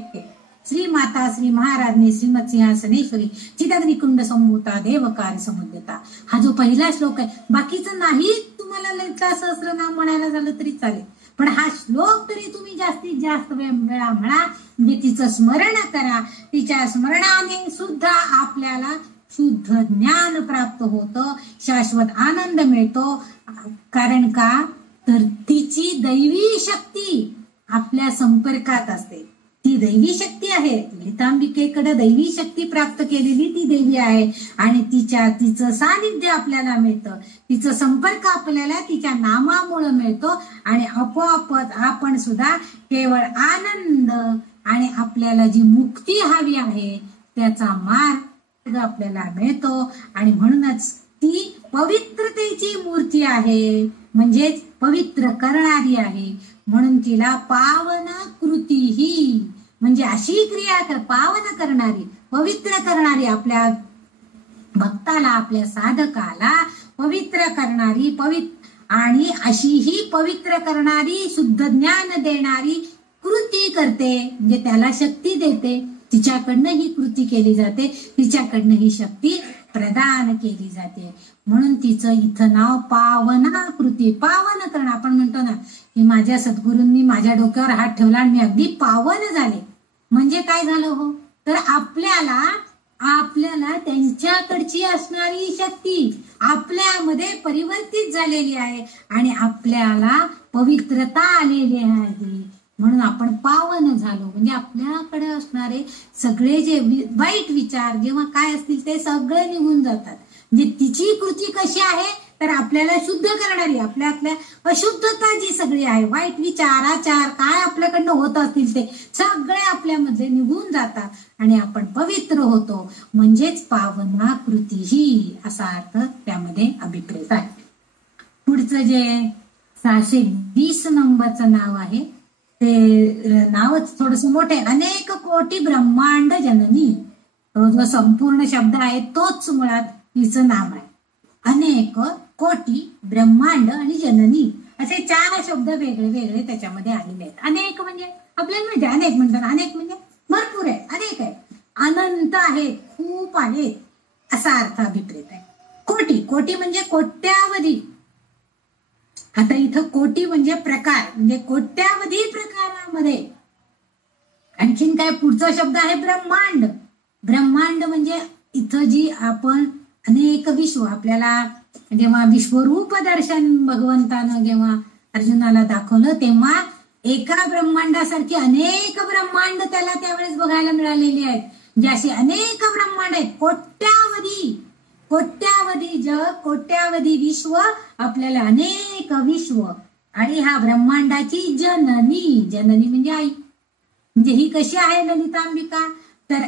श्री माता श्री महाराज्ञी श्रीमत सिंहासनेश्वरी चिदाग्निकुंड संभूता देवकार समुद्यता, हा जो पहिला श्लोक आहे. बाकीचं नाही तुम्हाला ललिता सहस्त्रनाम म्हणायला झालं तरी चालेल, पण हा श्लोक तरी तुम्ही जास्तीत जास्त वेळा म्हणा. म्हणजे तिचं स्मरण करा. तिच्या स्मरणाने सुद्धा आपल्याला शुद्ध ज्ञान प्राप्त होतं, शाश्वत आनंद मिळतो. कारण का तर तिची दैवी शक्ती आपल्या संपर्कात असते. ती दैवी शक्ती आहे. ललितांबिकेकडे दैवी शक्ती प्राप्त केलेली ती देवी आहे आणि तिचं सानिध्य आपल्याला मिळतं, तिचं संपर्क आपल्याला तिच्या नामामुळे मिळतो आणि आपोआपच आपण सुद्धा केवळ आनंद आणि आपल्याला जी मुक्ती हवी आहे त्याचा मार्ग आपल्याला मिळतो. आणि म्हणूनच ती पवित्रतेची मूर्ती आहे, म्हणजेच पवित्र करणारी आहे. म्हणून तिला पावन कृती ही, म्हणजे अशी क्रिया पावन करणारी, पवित्र करणारी, आपल्या भक्ताला, आपल्या साधकाला पवित्र करणारी, आणि अशी ही पवित्र करणारी, शुद्ध ज्ञान देणारी कृती करते. म्हणजे त्याला शक्ती देते, तिच्याकडनं ही कृती केली जाते, तिच्याकडनं ही शक्ती प्रदान केली जाते. म्हणून तिचं इथं नाव पावना कृती, पावन करणं. आपण म्हणतो ना की माझ्या सद्गुरूंनी माझ्या डोक्यावर हात ठेवला आणि मी अगदी पावन झाले. म्हणजे काय झालं हो तर आपल्याला त्यांच्याकडची असणारी शक्ती आपल्यामध्ये परिवर्तित झालेली आहे आणि आपल्याला पवित्रता आलेली आहे. म्हणून आपण पावन झालो. म्हणजे आपल्याकडे असणारे सगळे जे वाईट विचार जेव्हा काय असतील ते सगळे निघून जातात. म्हणजे तिची कृती कशी आहे तर आपल्याला शुद्ध करणारी, आपल्या अशुद्धता जी सगळी आहे, वाईट विचार आचार काय आपल्याकडनं होत असतील ते सगळे आपल्यामध्ये निघून जातात आणि आपण पवित्र होतो. म्हणजेच पावना कृती ही असा अर्थ त्यामध्ये अभिप्रेत आहे. पुढचं जे 620 नंबरचं नाव आहे ते नावच थोडस मोठे, अनेक कोटी ब्रह्मांड जननी. तो जो संपूर्ण शब्द आहे तोच मुळात हिचं नाम आहे. अनेक कोटी ब्रह्मांड आणि जननी असे 4 शब्द वेगळे वेगळे त्याच्यामध्ये आलेले आहेत. अनेक म्हणजे आपल्याला म्हणजे अनेक म्हणतात, अनेक म्हणजे भरपूर आहे, अनेक आहे, अनंत आहेत, खूप आहेत असा अर्थ अभिप्रेत आहे. कोटी, कोटी म्हणजे कोट्यावधी. आता इथं कोटी म्हणजे प्रकार, म्हणजे कोट्यावधी प्रकारामध्ये. आणखीन काय पुढचा शब्द आहे ब्रह्मांड. ब्रह्मांड म्हणजे इथं जी आपण अनेक विश्व, आपल्याला जेव्हा विश्वरूप दर्शन भगवंतानं जेव्हा अर्जुनाला दाखवलं तेव्हा एका ब्रह्मांडासारखी अनेक ब्रह्मांड त्याला त्यावेळेस बघायला मिळालेली आहेत. म्हणजे अशी अनेक ब्रह्मांड आहेत, कोट्यावधी कोट्यावधी जग, कोट्यावधी विश्व, आपल्याला अनेक विश्व. आणि ह्या ब्रह्मांडाची जननी, जननी म्हणजे आई. म्हणजे ही कशी आहे ललितांबिका, तर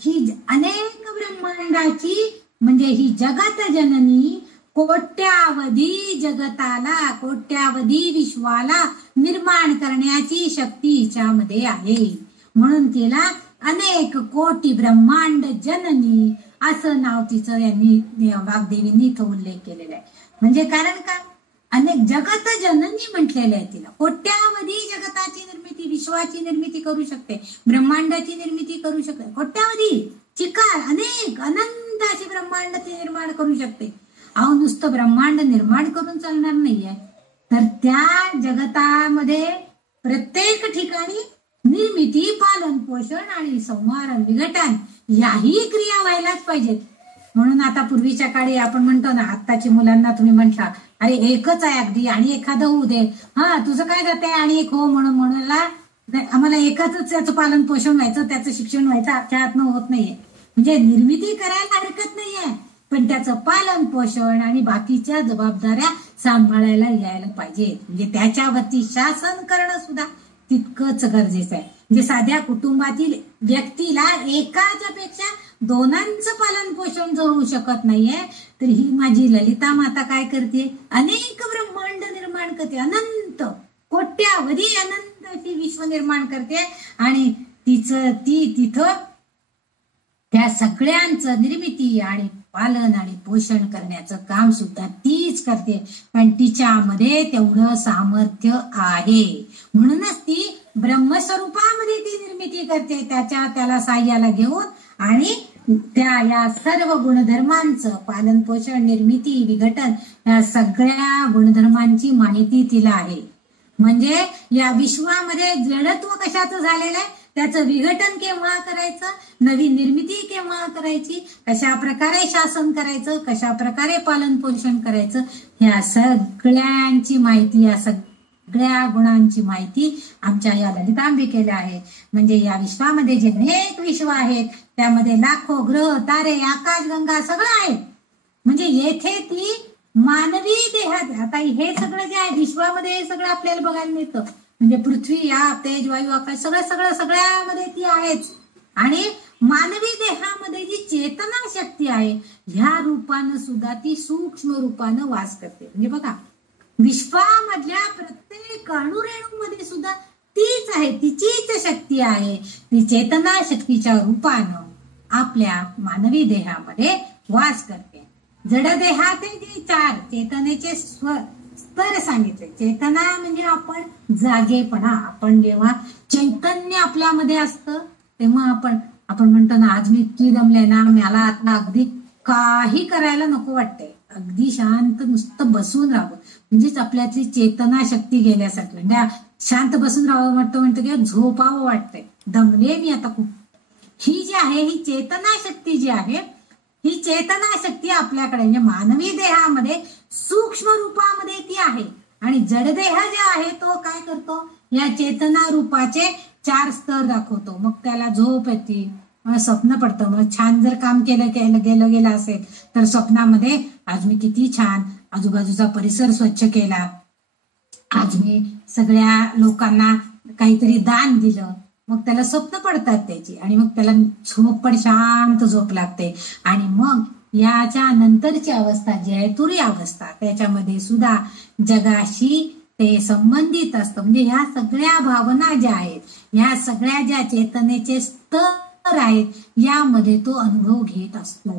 ही अनेक ब्रह्मांडाची म्हणजे ही जगत जननी कोट्यावधी जगताला, कोट्यावधी विश्वाला निर्माण करण्याची शक्ती हिच्यामध्ये आहे. म्हणून तिला अनेक कोटी ब्रह्मांड जननी असं नाव तिचं यांनी वाग्देवींनी इथं उल्लेख केलेला आहे. म्हणजे कारण का, अनेक जगत जननी म्हटलेलं आहे तिला. कोट्यावधी जगताची निर्मिती, विश्वाची निर्मिती करू शकते, ब्रह्मांडाची निर्मिती करू शकते. कोट्यावधी चिकार अनेक अनंत अशी ब्रह्मांड ती निर्माण करू शकते. अहो नुसतं ब्रह्मांड निर्माण करून चालणार नाहीये, तर त्या जगतामध्ये प्रत्येक ठिकाणी निर्मिती, पालन पोषण आणि संहार विघटन याही क्रिया व्हायलाच पाहिजेत. म्हणून आता पूर्वीच्या काळी आपण म्हणतो ना, आत्ताची मुलांना तुम्ही म्हटला अरे एकच आहे अगदी आणि एखादं होऊ दे, हा तुझं काय जाते आणि एक हो म्हणून म्हणाला, आम्हाला एकाच त्याचं पालन पोषण व्हायचं, त्याचं शिक्षण व्हायचं, आमच्या हातनं होत नाहीये. म्हणजे निर्मिती करायला हरकत नाहीये, पण त्याचं पालन पोषण आणि बाकीच्या जबाबदाऱ्या सांभाळायला यायला पाहिजे. म्हणजे त्याच्यावरती शासन करणं सुद्धा तितकंच गरजेचं आहे. म्हणजे साध्या कुटुंबातील व्यक्तीला एकाच्या पेक्षा दोनांचं पालन पोषण जर होऊ शकत नाहीये, तर ही माझी ललिता माता काय करते, अनेक ब्रह्मांड निर्माण करते, अनंत कोट्यावधी अनंत अशी विश्व निर्माण करते. आणि ती तिथं त्या सगळ्यांचं निर्मिती आणि पालन आणि पोषण करण्याचं काम सुद्धा तीच करते. पण तिच्यामध्ये तेवढं सामर्थ्य आहे, म्हणूनच ती ब्रह्मस्वरूपामध्ये ती निर्मिती करते, त्याला साह्याला घेऊन. आणि त्या या सर्व गुणधर्मांचं पालन पोषण, निर्मिती, विघटन या सगळ्या गुणधर्मांची माहिती तिला आहे. म्हणजे या विश्वामध्ये जडत्व कशाचं झालेलं आहे, त्याचं विघटन केव्हा करायचं, नवीन निर्मिती केव्हा करायची, कशा प्रकारे शासन करायचं, कशा प्रकारे पालन पोषण करायचं, ह्या सगळ्यांची माहिती, या सगळ्या गुणांची माहिती आमच्या या ललितांबिकेला आहे. म्हणजे या विश्वामध्ये जे अनेक विश्व आहेत, त्यामध्ये लाखो ग्रह, तारे, आकाशगंगा सगळं आहे. म्हणजे येथे ती मानवी देहात, आता हे सगळं जे आहे विश्वामध्ये, हे सगळं आपल्याला बघायला मिळतं. म्हणजे पृथ्वी, आप, तेज, वायू, आकाश सगळ्यामध्ये ती आहेच. आणि मानवी देहामध्ये जी चेतना शक्ती आहे, ह्या रूपानं सुद्धा ती सूक्ष्म रूपानं वास करते. म्हणजे बघा, विश्वामधल्या प्रत्येक अणुरेणूमध्ये सुद्धा तीच आहे, तिचीच शक्ती आहे. ती चेतना शक्तीच्या रूपानं आपल्या मानवी देहामध्ये वास करते. जडदेहाचे जे 4 चेतनेचे स्तर सांगितले. चेतना म्हणजे आपण जागेपणा, आपण जेव्हा चैतन्य आपल्यामध्ये असतं तेव्हा आपण म्हणतो ना, आज मी इतकी दमले ना, मला आता अगदी काही करायला नको वाटतंय, अगदी शांत नुसतं बसून राहावं. म्हणजेच आपल्यातली चेतना शक्ती गेल्यासारखी. म्हणजे शांत बसून राहावं म्हणतो किंवा झोपावं वाटतंय, दमले मी आता खूप. ही जी आहे, ही चेतना शक्ती जी आहे, ही चेतना शक्ती आपल्याकडे म्हणजे मानवी देहामध्ये सूक्ष्म रूपामध्ये ती आहे. आणि जडदेह जे आहे तो काय करतो, या चेतना रूपाचे 4 स्तर दाखवतो. मग त्याला झोप येते, मग स्वप्न पडतं. मग छान जर काम गेलं असेल तर स्वप्नामध्ये आज मी किती छान आजूबाजूचा परिसर स्वच्छ केला, आज मी सगळ्या लोकांना काहीतरी दान दिलं, मग त्याला स्वप्न पडतात त्याची. आणि मग त्याला झोप पण शांत झोप लागते. आणि मग याच्या नंतरची अवस्था जी आहे तुरी अवस्था, त्याच्यामध्ये सुद्धा जगाशी ते संबंधित असतं. म्हणजे ह्या सगळ्या भावना ज्या आहेत, ह्या सगळ्या ज्या चेतनेचे स्तर आहेत, यामध्ये तो अनुभव घेत असतो.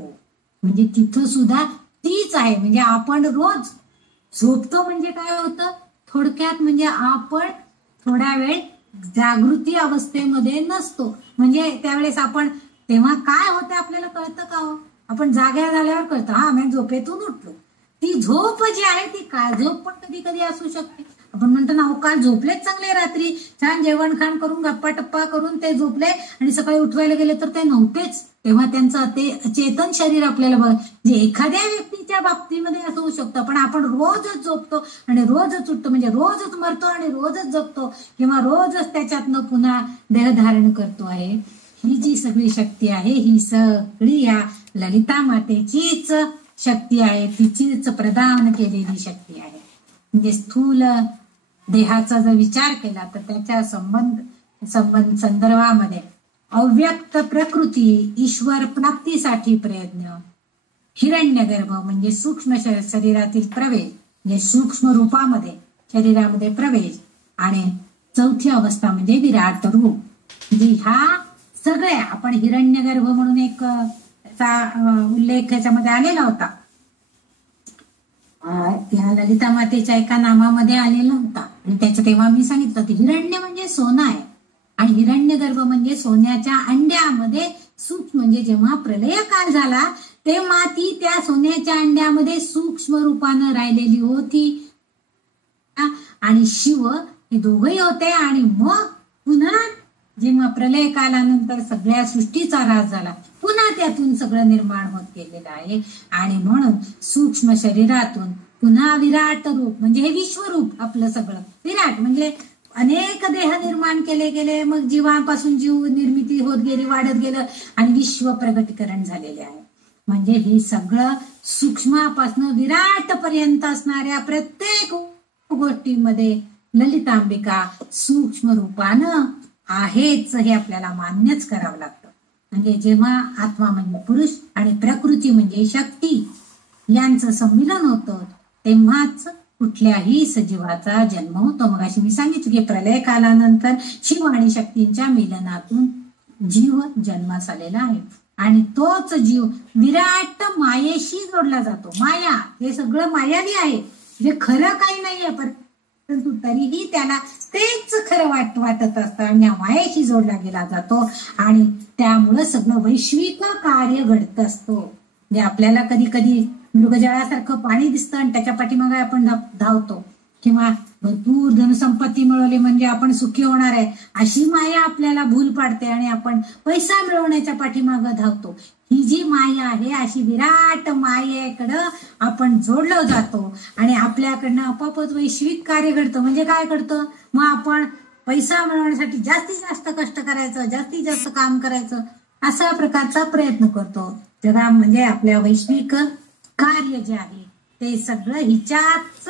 म्हणजे तिथं सुद्धा तीच आहे. म्हणजे आपण रोज झोपतो म्हणजे काय होतं, थोडक्यात म्हणजे आपण थोडा वेळ जागृती अवस्थेमध्ये नसतो. म्हणजे त्यावेळेस आपण तेव्हा काय होतं आपल्याला कळतं का हो, आपण जाग्या झाल्यावर कळतं, हा मी झोपेतून उठलो. ती झोप जी आहे ती काय झोप पण कधी कधी असू शकते. आपण म्हणतो ना, हो काल झोपलेच चांगले, रात्री छान जेवण खाण करून गप्पा टप्पा करून ते झोपले आणि सकाळी उठवायला गेले तर ते नव्हतेच. तेव्हा त्यांचं ते चेतन शरीर आपल्याला जे एखाद्या व्यक्तीच्या बाबतीमध्ये असं होऊ शकतं. पण आपण रोजच झोपतो आणि रोजच उठतो, म्हणजे रोजच मरतो आणि रोजच जगतो, किंवा रोजच त्याच्यातनं पुन्हा देह धारण करतो आहे. ही जी सगळी शक्ती आहे ही सगळी या ललिता मातेचीच शक्ती आहे, तिचीच प्रदान केलेली शक्ती आहे. म्हणजे स्थूल देहाचा जर विचार केला तर त्याच्या संदर्भामध्ये अव्यक्त प्रकृती, ईश्वर प्राप्तीसाठी प्रयत्न, हिरण्यगर्भ म्हणजे सूक्ष्म शरीरातील प्रवेश, म्हणजे सूक्ष्म रूपामध्ये शरीरामध्ये प्रवेश, आणि चौथी अवस्था म्हणजे विराट रूप. म्हणजे ह्या सगळ्या आपण हिरण्यगर्भ म्हणून एक उल्लेख याच्यामध्ये आलेला होता, या ललिता मातेच्या एका नामामध्ये आलेला होता. आणि त्याच्या तेव्हा मी सांगितलं होतं हिरण्य म्हणजे सोनं आहे आणि हिरण्यगर्भ म्हणजे सोन्याच्या अंड्यामध्ये सूक्ष्म, म्हणजे जेव्हा प्रलय काळ झाला तेव्हा ती त्या सोन्याच्या अंड्यामध्ये सूक्ष्म रूपानं राहिलेली होती आणि शिव हे दोघही होते. आणि मग पुन्हा जेव्हा प्रलय कालानंतर सगळ्या सृष्टीचा ऱ्हास झाला, पुन्हा त्यातून सगळं निर्माण होत गेलेलं आहे. आणि म्हणून सूक्ष्म शरीरातून पुन्हा विराट रूप म्हणजे हे विश्वरूप आपलं सगळं विराट, म्हणजे अनेक देह निर्माण केले गेले, मग जीवापासून जीव निर्मिती होत गेली, वाढत गेलं आणि विश्व प्रगटीकरण झालेले आहे. म्हणजे हे सगळं सूक्ष्मापासून विराट पर्यंत असणाऱ्या प्रत्येक गोष्टीमध्ये ललितांबिका सूक्ष्म रूपानं आहेच हे आपल्याला मान्यच करावं लागतं. म्हणजे जेव्हा आत्मा म्हणजे पुरुष आणि प्रकृती म्हणजे शक्ती यांचं संमिलन होतं तेव्हाच कुठल्याही सजीवाचा जन्म होतो. मग अशी मी सांगितलं की प्रलय कालानंतर शिव आणि शक्तींच्या मिलनातून जीव जन्मास आलेला आहे आणि तोच जीव विराट मायेशी जोडला जातो. माया हे सगळं मायावी आहे, जे खरं काही नाहीये, परंतु तरीही त्याला तेच खरं वाटत असतं आणि या मायेशी जोडला गेला जातो आणि त्यामुळं सगळं वैश्विक कार्य घडत असतो. म्हणजे आपल्याला कधी कधी मृगजळासारखं पाणी दिसतं आणि त्याच्या पाठीमागे आपण धावतो, किंवा भरपूर धनसंपत्ती मिळवली म्हणजे आपण सुखी होणार आहे अशी माया आपल्याला भूल पाडते आणि आपण पैसा मिळवण्याच्या पाठीमागे धावतो. ही जी माया आहे अशी विराट मायेकडं आपण जोडलो जातो आणि आपल्याकडनं आपोआपच वैश्विक कार्य घडतं. म्हणजे काय घडतं, मग आपण पैसा मिळवण्यासाठी जास्तीत जास्त कष्ट करायचं, जास्तीत जास्त काम करायचं, असा प्रकारचा प्रयत्न करतो. जगा म्हणजे आपल्या वैश्विक कार्य जे आहे ते सगळं हिच्याच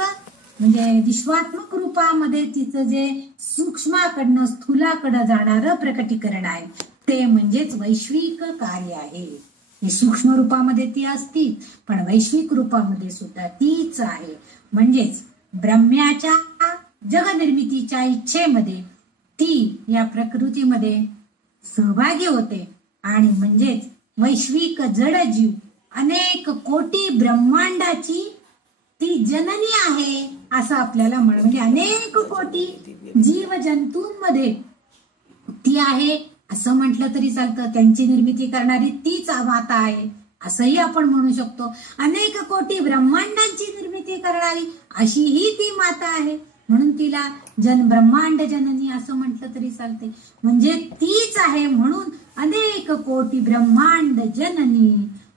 म्हणजे विश्वात्मक रूपामध्ये तिचं जे सूक्ष्माकडनं स्थूलाकडं जाणारं प्रकटीकरण आहे ते म्हणजेच वैश्विक कार्य आहे. हे सूक्ष्म रूपामध्ये ती असती पण वैश्विक रूपामध्ये सुद्धा तीच आहे. म्हणजेच ब्रह्म्याच्या जगनिर्मितीच्या इच्छेमध्ये ती या प्रकृतीमध्ये सहभागी होते आणि म्हणजेच वैश्विक जडजीव अनेक कोटी ब्रह्मांडाची ती जननी आहे असं आपल्याला म्हणजे अनेक कोटी जीव जंतूंमध्ये ती आहे असं म्हटलं तरी चालतं. त्यांची निर्मिती करणारी तीच माता आहे असंही आपण म्हणू शकतो. अनेक कोटी ब्रह्मांडांची निर्मिती करणारी अशी ही ती माता आहे म्हणून तिला ब्रह्मांड जननी असं म्हटलं तरी चालते. म्हणजे तीच आहे म्हणून अनेक कोटी ब्रह्मांड जननी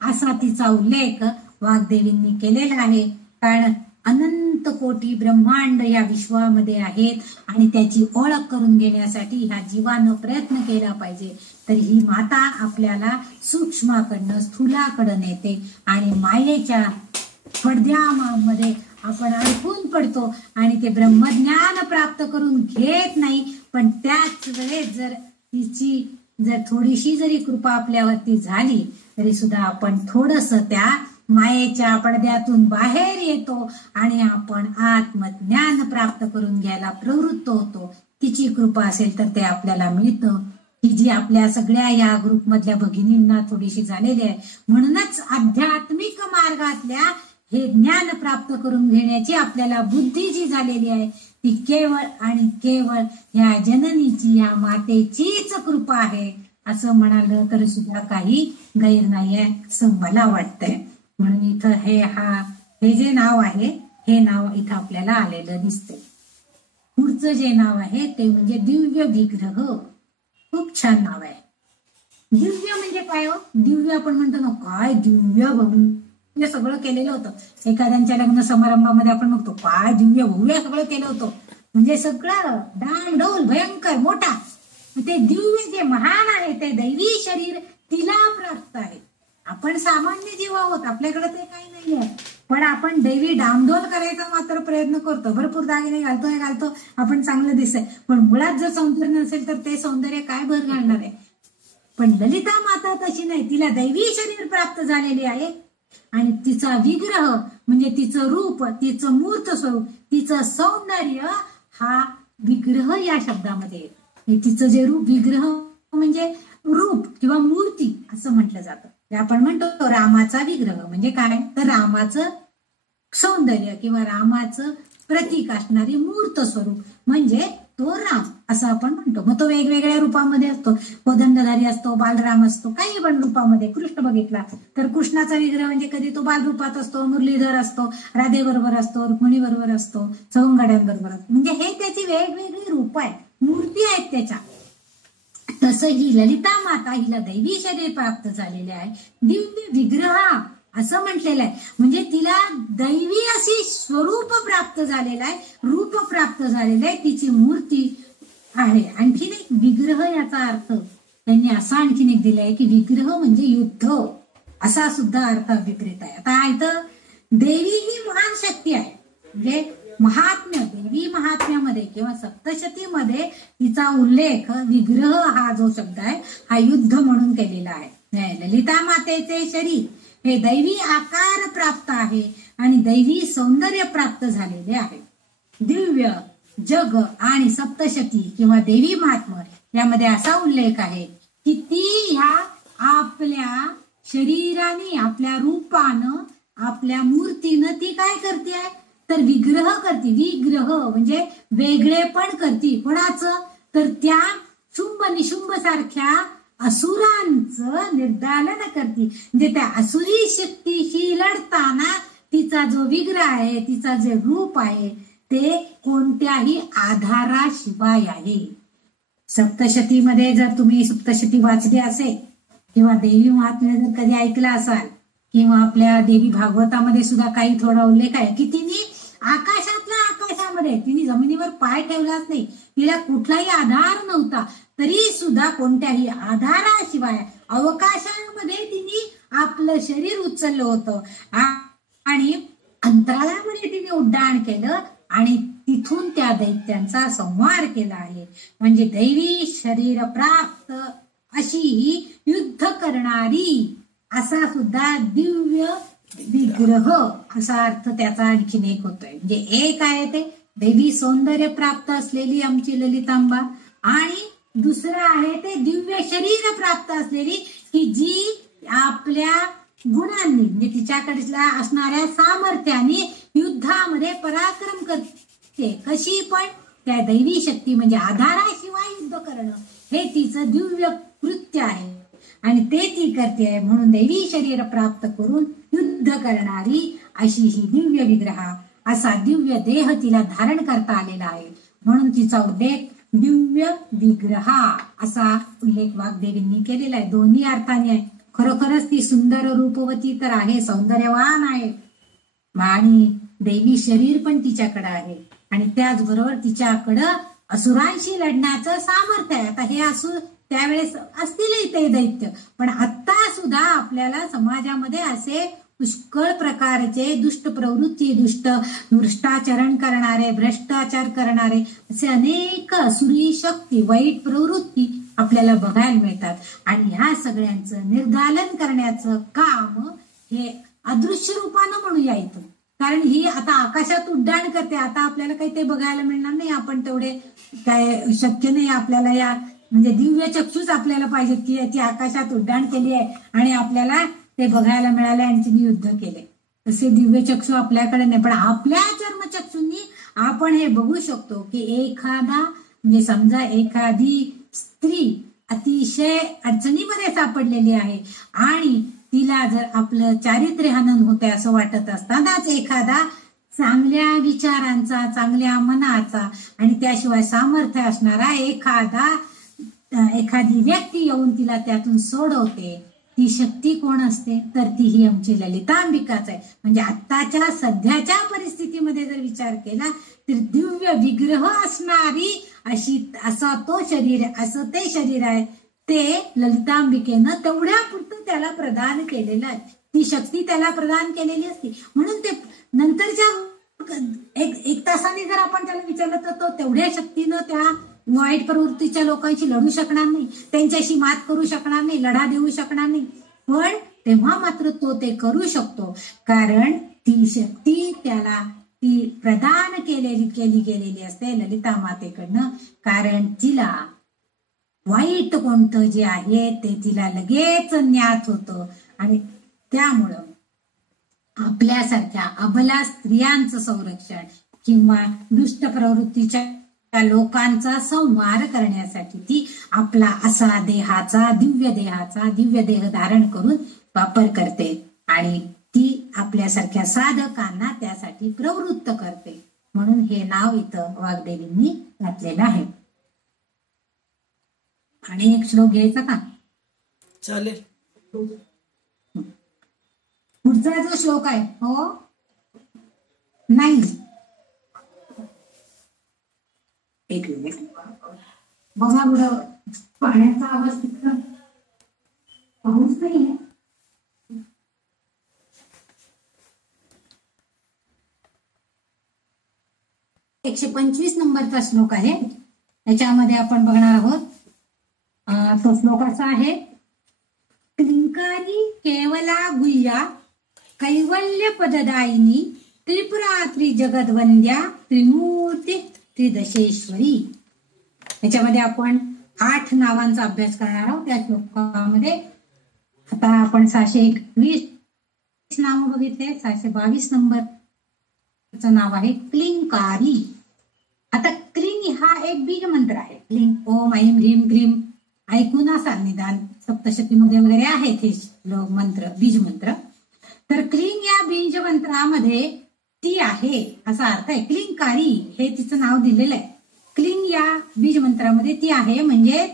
असा तिचा उल्लेख वाग्देवींनी केलेला आहे. कारण अनंत कोटी ब्रह्मांड या विश्वामध्ये आहेत आणि त्याची ओळख करून घेण्यासाठी ह्या जीवानं प्रयत्न केला पाहिजे. तर ही माता आपल्याला सूक्ष्माकडनं स्थूलाकडं नेते आणि मायेच्या पडद्यामध्ये आपण अडकून पडतो आणि ते ब्रह्मज्ञान प्राप्त करून घेत नाही. पण त्याच वेळेस जर तिची थोडीशी जरी कृपा आपल्यावरती झाली तरी सुद्धा आपण थोडस त्या मायेच्या पडद्यातून बाहेर येतो आणि आपण आत्मज्ञान प्राप्त करून घ्यायला प्रवृत्त होतो. तिची कृपा असेल तर ते आपल्याला मिळतं. ही जी आपल्या सगळ्या या ग्रुप मधल्या भगिनींना थोडीशी झालेली आहे. म्हणूनच आध्यात्मिक मार्गातल्या हे ज्ञान प्राप्त करून घेण्याची आपल्याला बुद्धी जी झालेली आहे ती केवळ आणि केवळ या जननीची या मातेचीच कृपा आहे असं म्हणालं तर सुद्धा काही गैर नाहीये असं मला वाटतंय. म्हणून इथं हे जे नाव आहे हे नाव इथं आपल्याला आलेलं दिसतंय. पुढचं जे नाव आहे ते म्हणजे दिव्य विग्रह. खूप छान नाव आहे. दिव्य म्हणजे काय हो, दिव्य आपण म्हणतो ना काय दिव्य भव्य सगळं केलेलं होतं. एखाद्यांच्या लग्न समारंभामध्ये आपण म्हणतो काय दिव्य भव्य सगळं केलं होतं म्हणजे सगळं डांग डौल भयंकर मोठा ते दिव्य जे महान आहे ते दैवी शरीर तिला प्राप्त आहे. आपण सामान्य जीव आहोत, आपल्याकडे ते काही नाही आहे, पण आपण दैवी डामडोल करायचा मात्र प्रयत्न करतो. भरपूर दागिने घालतो, आपण चांगलं दिसतंय, पण मुळात जर सौंदर्य नसेल तर ते सौंदर्य काय भर घालणार आहे. पण ललिता माता तशी नाही, तिला दैवी शरीर प्राप्त झालेले आहे आणि तिचा विग्रह म्हणजे तिचं रूप, तिचं मूर्त स्वरूप, तिचं सौंदर्य हा विग्रह या शब्दामध्ये येतो. तिचं जे रूप, विग्रह म्हणजे रूप किंवा मूर्ती असं म्हटलं जातं. आपण म्हणतो रामाचा विग्रह म्हणजे काय, तर रामाचं सौंदर्य किंवा रामाचं प्रतीक असणारी मूर्त स्वरूप म्हणजे तो राम असं आपण म्हणतो. मग तो वेगवेगळ्या रूपामध्ये असतो, कोदंडधारी असतो, बालराम असतो, काही पण रूपामध्ये. कृष्ण बघितला तर कृष्णाचा विग्रह म्हणजे कधी तो बालरूपात असतो, मुरलीधर असतो, राधे बरोबर असतो, रुक्मिणी बरोबर असतो, सवंगड्यांबरोबर असतो. म्हणजे हे त्याची वेगवेगळी रूप आहे, मूर्ती आहेत त्याच्या. तसं ही ललिता माता हिला दैवी शरीर प्राप्त झालेले आहे, दिव्य विग्रह असं म्हटलेलं आहे. म्हणजे तिला दैवी अशी स्वरूप प्राप्त झालेलं आहे, रूप प्राप्त झालेलं आहे, तिची मूर्ती आहे. आणखीन एक विग्रह याचा अर्थ त्यांनी असा आणखीन एक दिलाय की विग्रह म्हणजे युद्ध असा सुद्धा अर्थ अभिप्रेत आहे. आता इथं देवी ही महान शक्ती आहे, म्हणजे महात्म्य, देवी महात्म्यामध्ये किंवा सप्तशतीमध्ये तिचा उल्लेख विग्रह हा जो शब्द आहे हा युद्ध म्हणून केलेला आहे. ललिता मातेचे शरीर हे दैवी आकार प्राप्त आहे आणि दैवी सौंदर्य प्राप्त झालेले आहे. दिव्य जग आणि सप्तशती किंवा देवी महात्म्य यामध्ये असा उल्लेख आहे की ती ह्या आपल्या शरीराने, आपल्या रूपानं, आपल्या मूर्तीनं ती काय करते आहे तर विग्रह करते. विग्रह म्हणजे वेगळे पण करते. कोणाचं, तर त्या शुंभ निशुंभ सारख्या असुरांचं निर्दालन करते. म्हणजे त्या असुरी शक्तीशी लढताना तिचा जो विग्रह आहे, तिचा जे रूप आहे ते कोणत्याही आधाराशिवाय आहे. सप्तशतीमध्ये जर तुम्ही सप्तशती वाचली असेल किंवा देवी महात्म्य जर कधी ऐकलं असाल किंवा आपल्या देवी भागवतामध्ये सुद्धा काही थोडा उल्लेख आहे की तिने आकाशातल्या आकाशामध्ये, तिने जमिनीवर पाय ठेवलाच नाही, तिला कुठलाही आधार नव्हता, तरी सुद्धा कोणत्याही आधाराशिवाय अवकाशामध्ये तिने आपलं शरीर उचललं होतं आणि अंतराळामध्ये तिने उड्डाण केलं आणि तिथून त्या दैत्यांचा संहार केला आहे. म्हणजे दैवी शरीर प्राप्त अशी ही युद्ध करणारी असा सुद्धा दिव्य विग्रह असा अर्थ त्याचा आणखीन एक होतोय. म्हणजे एक आहे ते दैवी सौंदर्य प्राप्त असलेली आमची ललितांबा आणि दुसरं आहे ते दिव्य शरीर प्राप्त असलेली की जी आपल्या गुणांनी म्हणजे तिच्याकडच्या असणाऱ्या सामर्थ्याने युद्धामध्ये पराक्रम करते. कशी पण त्या दैवी शक्ती म्हणजे आधाराशिवाय युद्ध करणं हे तिचं दिव्य कृत्य आहे आणि ते ती करते आहे. म्हणून दैवी शरीर प्राप्त करून युद्ध करणारी अशी ही दिव्य विग्रहा, असा दिव्य देह तिला धारण करता आलेला आहे. म्हणून तिचा उल्लेख दिव्य विग्रहा असा उल्लेख वाग्देवींनी केलेला आहे. दोन्ही अर्थाने आहे. खरोखरच ती सुंदर रूपवती तर आहे, सौंदर्यवान आहे आणि दैवी शरीर पण तिच्याकडे आहे आणि त्याचबरोबर तिच्याकडं असुरांशी लढण्याचं सामर्थ्य आहे. आता हे असुर त्यावेळेस असतीलही ते दैत्य, पण आता सुद्धा आपल्याला समाजामध्ये असे पुष्कळ प्रकारचे दुष्ट प्रवृत्ती, भ्रष्टाचरण करणारे, भ्रष्टाचार करणारे असे अनेक असुरी शक्ती, वाईट प्रवृत्ती आपल्याला बघायला मिळतात आणि ह्या सगळ्यांचं निर्दालन करण्याचं काम हे अदृश्य रूपानं म्हणूया इथं. कारण ही आता आकाशात उड्डाण करते, आता आपल्याला काही ते बघायला मिळणार नाही, आपण तेवढे काय शक्य नाही आपल्याला, या म्हणजे दिव्य चक्षुच आपल्याला पाहिजेत की ती आकाशात उड्डाण केली आहे आणि आपल्याला ते बघायला मिळाले आणि तिने युद्ध केले. तसे दिव्य चक्षु आपल्याकडे नाही, पण आपल्या चर्मचक्षूंनी आपण हे बघू शकतो की एखादा म्हणजे समजा एखादी स्त्री अतिशय अडचणीमध्ये सापडलेली आहे आणि तिला जर आपलं चारित्र्य हनन होते असं वाटत असतानाच एखादा चांगल्या विचारांचा, चांगल्या मनाचा आणि त्याशिवाय सामर्थ्य असणारा एखादी व्यक्ती येऊन तिला त्यातून सोडवते. ती शक्ती कोण असते तर ती ही आमची ललितांबिकाच आहे. म्हणजे आत्ताच्या सध्याच्या परिस्थितीमध्ये जर विचार केला दिव्य विग्रह असणारी असं ते शरीर आहे. ते ललितांबिकेनं तेवढ्या पुरतं त्याला प्रदान केलेलं आहे. ती शक्ती त्याला प्रदान केलेली असते. म्हणून ते नंतरच्या एक तासाने जर आपण त्याला विचारलं तर तो तेवढ्या शक्तीनं त्या वाईट प्रवृत्तीच्या लोकांशी लढू शकणार नाही, त्यांच्याशी मात करू शकणार नाही, लढा देऊ शकणार नाही. पण तेव्हा मात्र तो ते करू शकतो, कारण ती शक्ती त्याला ती प्रदान केली गेलेली असते ललिता मातेकडनं. कारण तिला वाईट कोणतं जे आहे ते तिला लगेच ज्ञात होतं. आणि त्यामुळं आपल्यासारख्या अबला स्त्रियांचं संरक्षण किंवा दुष्ट प्रवृत्तीच्या लोकांचा संहार करण्यासाठी ती आपला असा दिव्य देह धारण करून वापर करते. आणि ती आपल्यासारख्या साधकांना त्यासाठी प्रवृत्त करते. म्हणून हे नाव इथं वाग्देवींनी घातलेलं आहे. आणि एक श्लोक घ्यायचा का? चालेल. पुढचा जो श्लोक आहे हो नाही, एक मिनिट बघा बरं, पाण्याचा आवाज तिथं पाऊस नाहीये. एकशे 125 नंबरचा श्लोक आहे. याच्यामध्ये आपण बघणार आहोत. तो श्लोक असा आहे, क्लिंकारी केवला गुह्या कैवल्य पददायिनी त्रिपुरा त्रिजगद्वंद्या त्रिमूर्ती त्रिदशेश्वरी. याच्यामध्ये आपण 8 नावांचा अभ्यास करणार आहोत. त्या श्लोकामध्ये आता आपण 621 नाव बघितले. 622 नंबरचं नाव आहे क्लिंकारी. आता क्लिंग हा एक बीज मंत्र आहे. क्लिंग ओम ऐम ह्रीम क्लीम ऐकून असाल, निदान सप्तशतीमध्ये वगैरे आहेत हे मंत्र, बीज मंत्र. तर क्लिंग या बीज मंत्रामध्ये ती आहे असा अर्थ आहे. क्लिंकारी हे तिचं नाव दिलेलं आहे. क्लिंग या बीज मंत्रामध्ये ती आहे, म्हणजे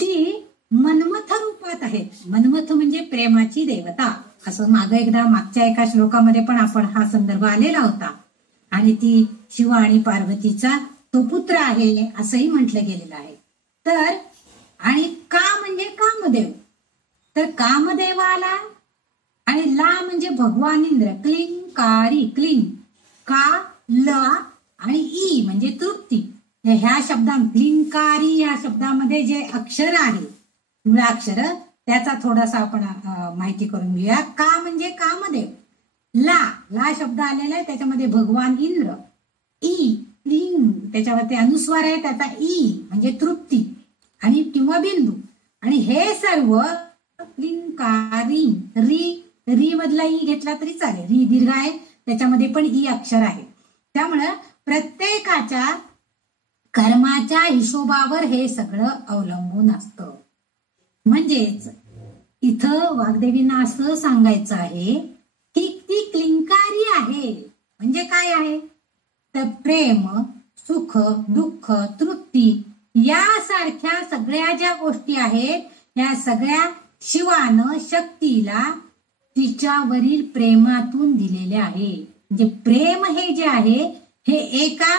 ती मन्मथ रूपात आहे. मन्मथ म्हणजे प्रेमाची देवता. असं मागच्या एका श्लोकामध्ये पण आपण हा संदर्भ आलेला होता. आणि ती शिव आणि पार्वतीचा तो पुत्र आहे असंही म्हटलं गेलेलं आहे. तर आणि का म्हणजे कामदेव. तर कामदेवाला आणि ला म्हणजे भगवान इंद्र. क्लिंकारी, क्लिंग का ल आणि ई म्हणजे तृप्ती. ह्या शब्दा क्लिंकारी या शब्दामध्ये जे अक्षर आहे, मूळाक्षर, त्याचा थोडासा आपण माहिती करून घेऊया. का म्हणजे कामदेव. ला शब्द आलेला आहे, त्याच्यामध्ये भगवान इंद्र. ई क्लिंग त्याच्यावरती अनुस्वार आहे, त्याचा ई म्हणजे तृप्ती आणि किंवा बिंदू. आणि हे सर्व क्लिंकारी. री मधला ई घेतला तरी चालेल. री दीर्घ आहे, त्याच्यामध्ये पण ई अक्षर आहे. त्यामुळं प्रत्येकाच्या कर्माच्या हिशोबावर हे सगळं अवलंबून असतं. म्हणजेच इथं वाग्देवींना असं सांगायचं आहे की ती क्लिंकारी आहे. म्हणजे काय आहे तर प्रेम, सुख, दुःख, तृप्ती यासारख्या सगळ्या ज्या गोष्टी आहेत, या सगळ्या शिवानं शक्तीला तिच्यावरील प्रेमातून दिलेले आहे. म्हणजे प्रेम हे जे आहे हे एका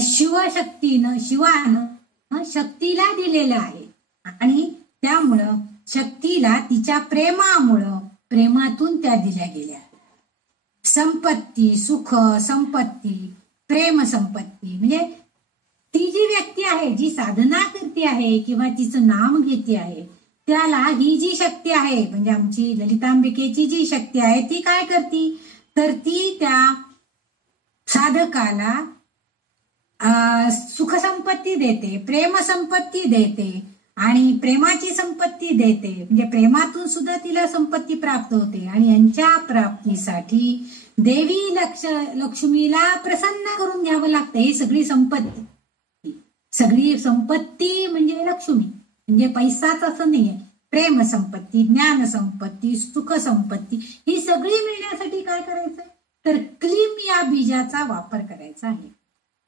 शिवानं शक्तीला दिलेलं आहे. आणि त्यामुळं शक्तीला तिच्या प्रेमातून त्या दिल्या गेल्या. संपत्ती, सुख, संपत्ती, प्रेम संपत्ती म्हणजे ती जी व्यक्ती आहे, जी साधना करते आहे किंवा तिचं नाम घेते आहे, त्याला ही जी शक्ती आहे म्हणजे आमची ललितांबिकेची जी शक्ती आहे ती काय करते तर ती त्या साधकाला सुख संपत्ती देते, प्रेम संपत्ती देते आणि प्रेमाची संपत्ती देते. म्हणजे प्रेमातून सुद्धा तिला संपत्ती प्राप्त होते. आणि यांच्या प्राप्तीसाठी देवी लक्ष्मीला प्रसन्न करून घ्यावं लागतं. ही सगळी संपत्ती म्हणजे लक्ष्मी, म्हणजे पैसाच असं नाहीये. प्रेम संपत्ती, ज्ञान संपत्ती, सुख संपत्ती ही सगळी मिळण्यासाठी काय करायचं तर क्लीम या बीजाचा वापर करायचा आहे.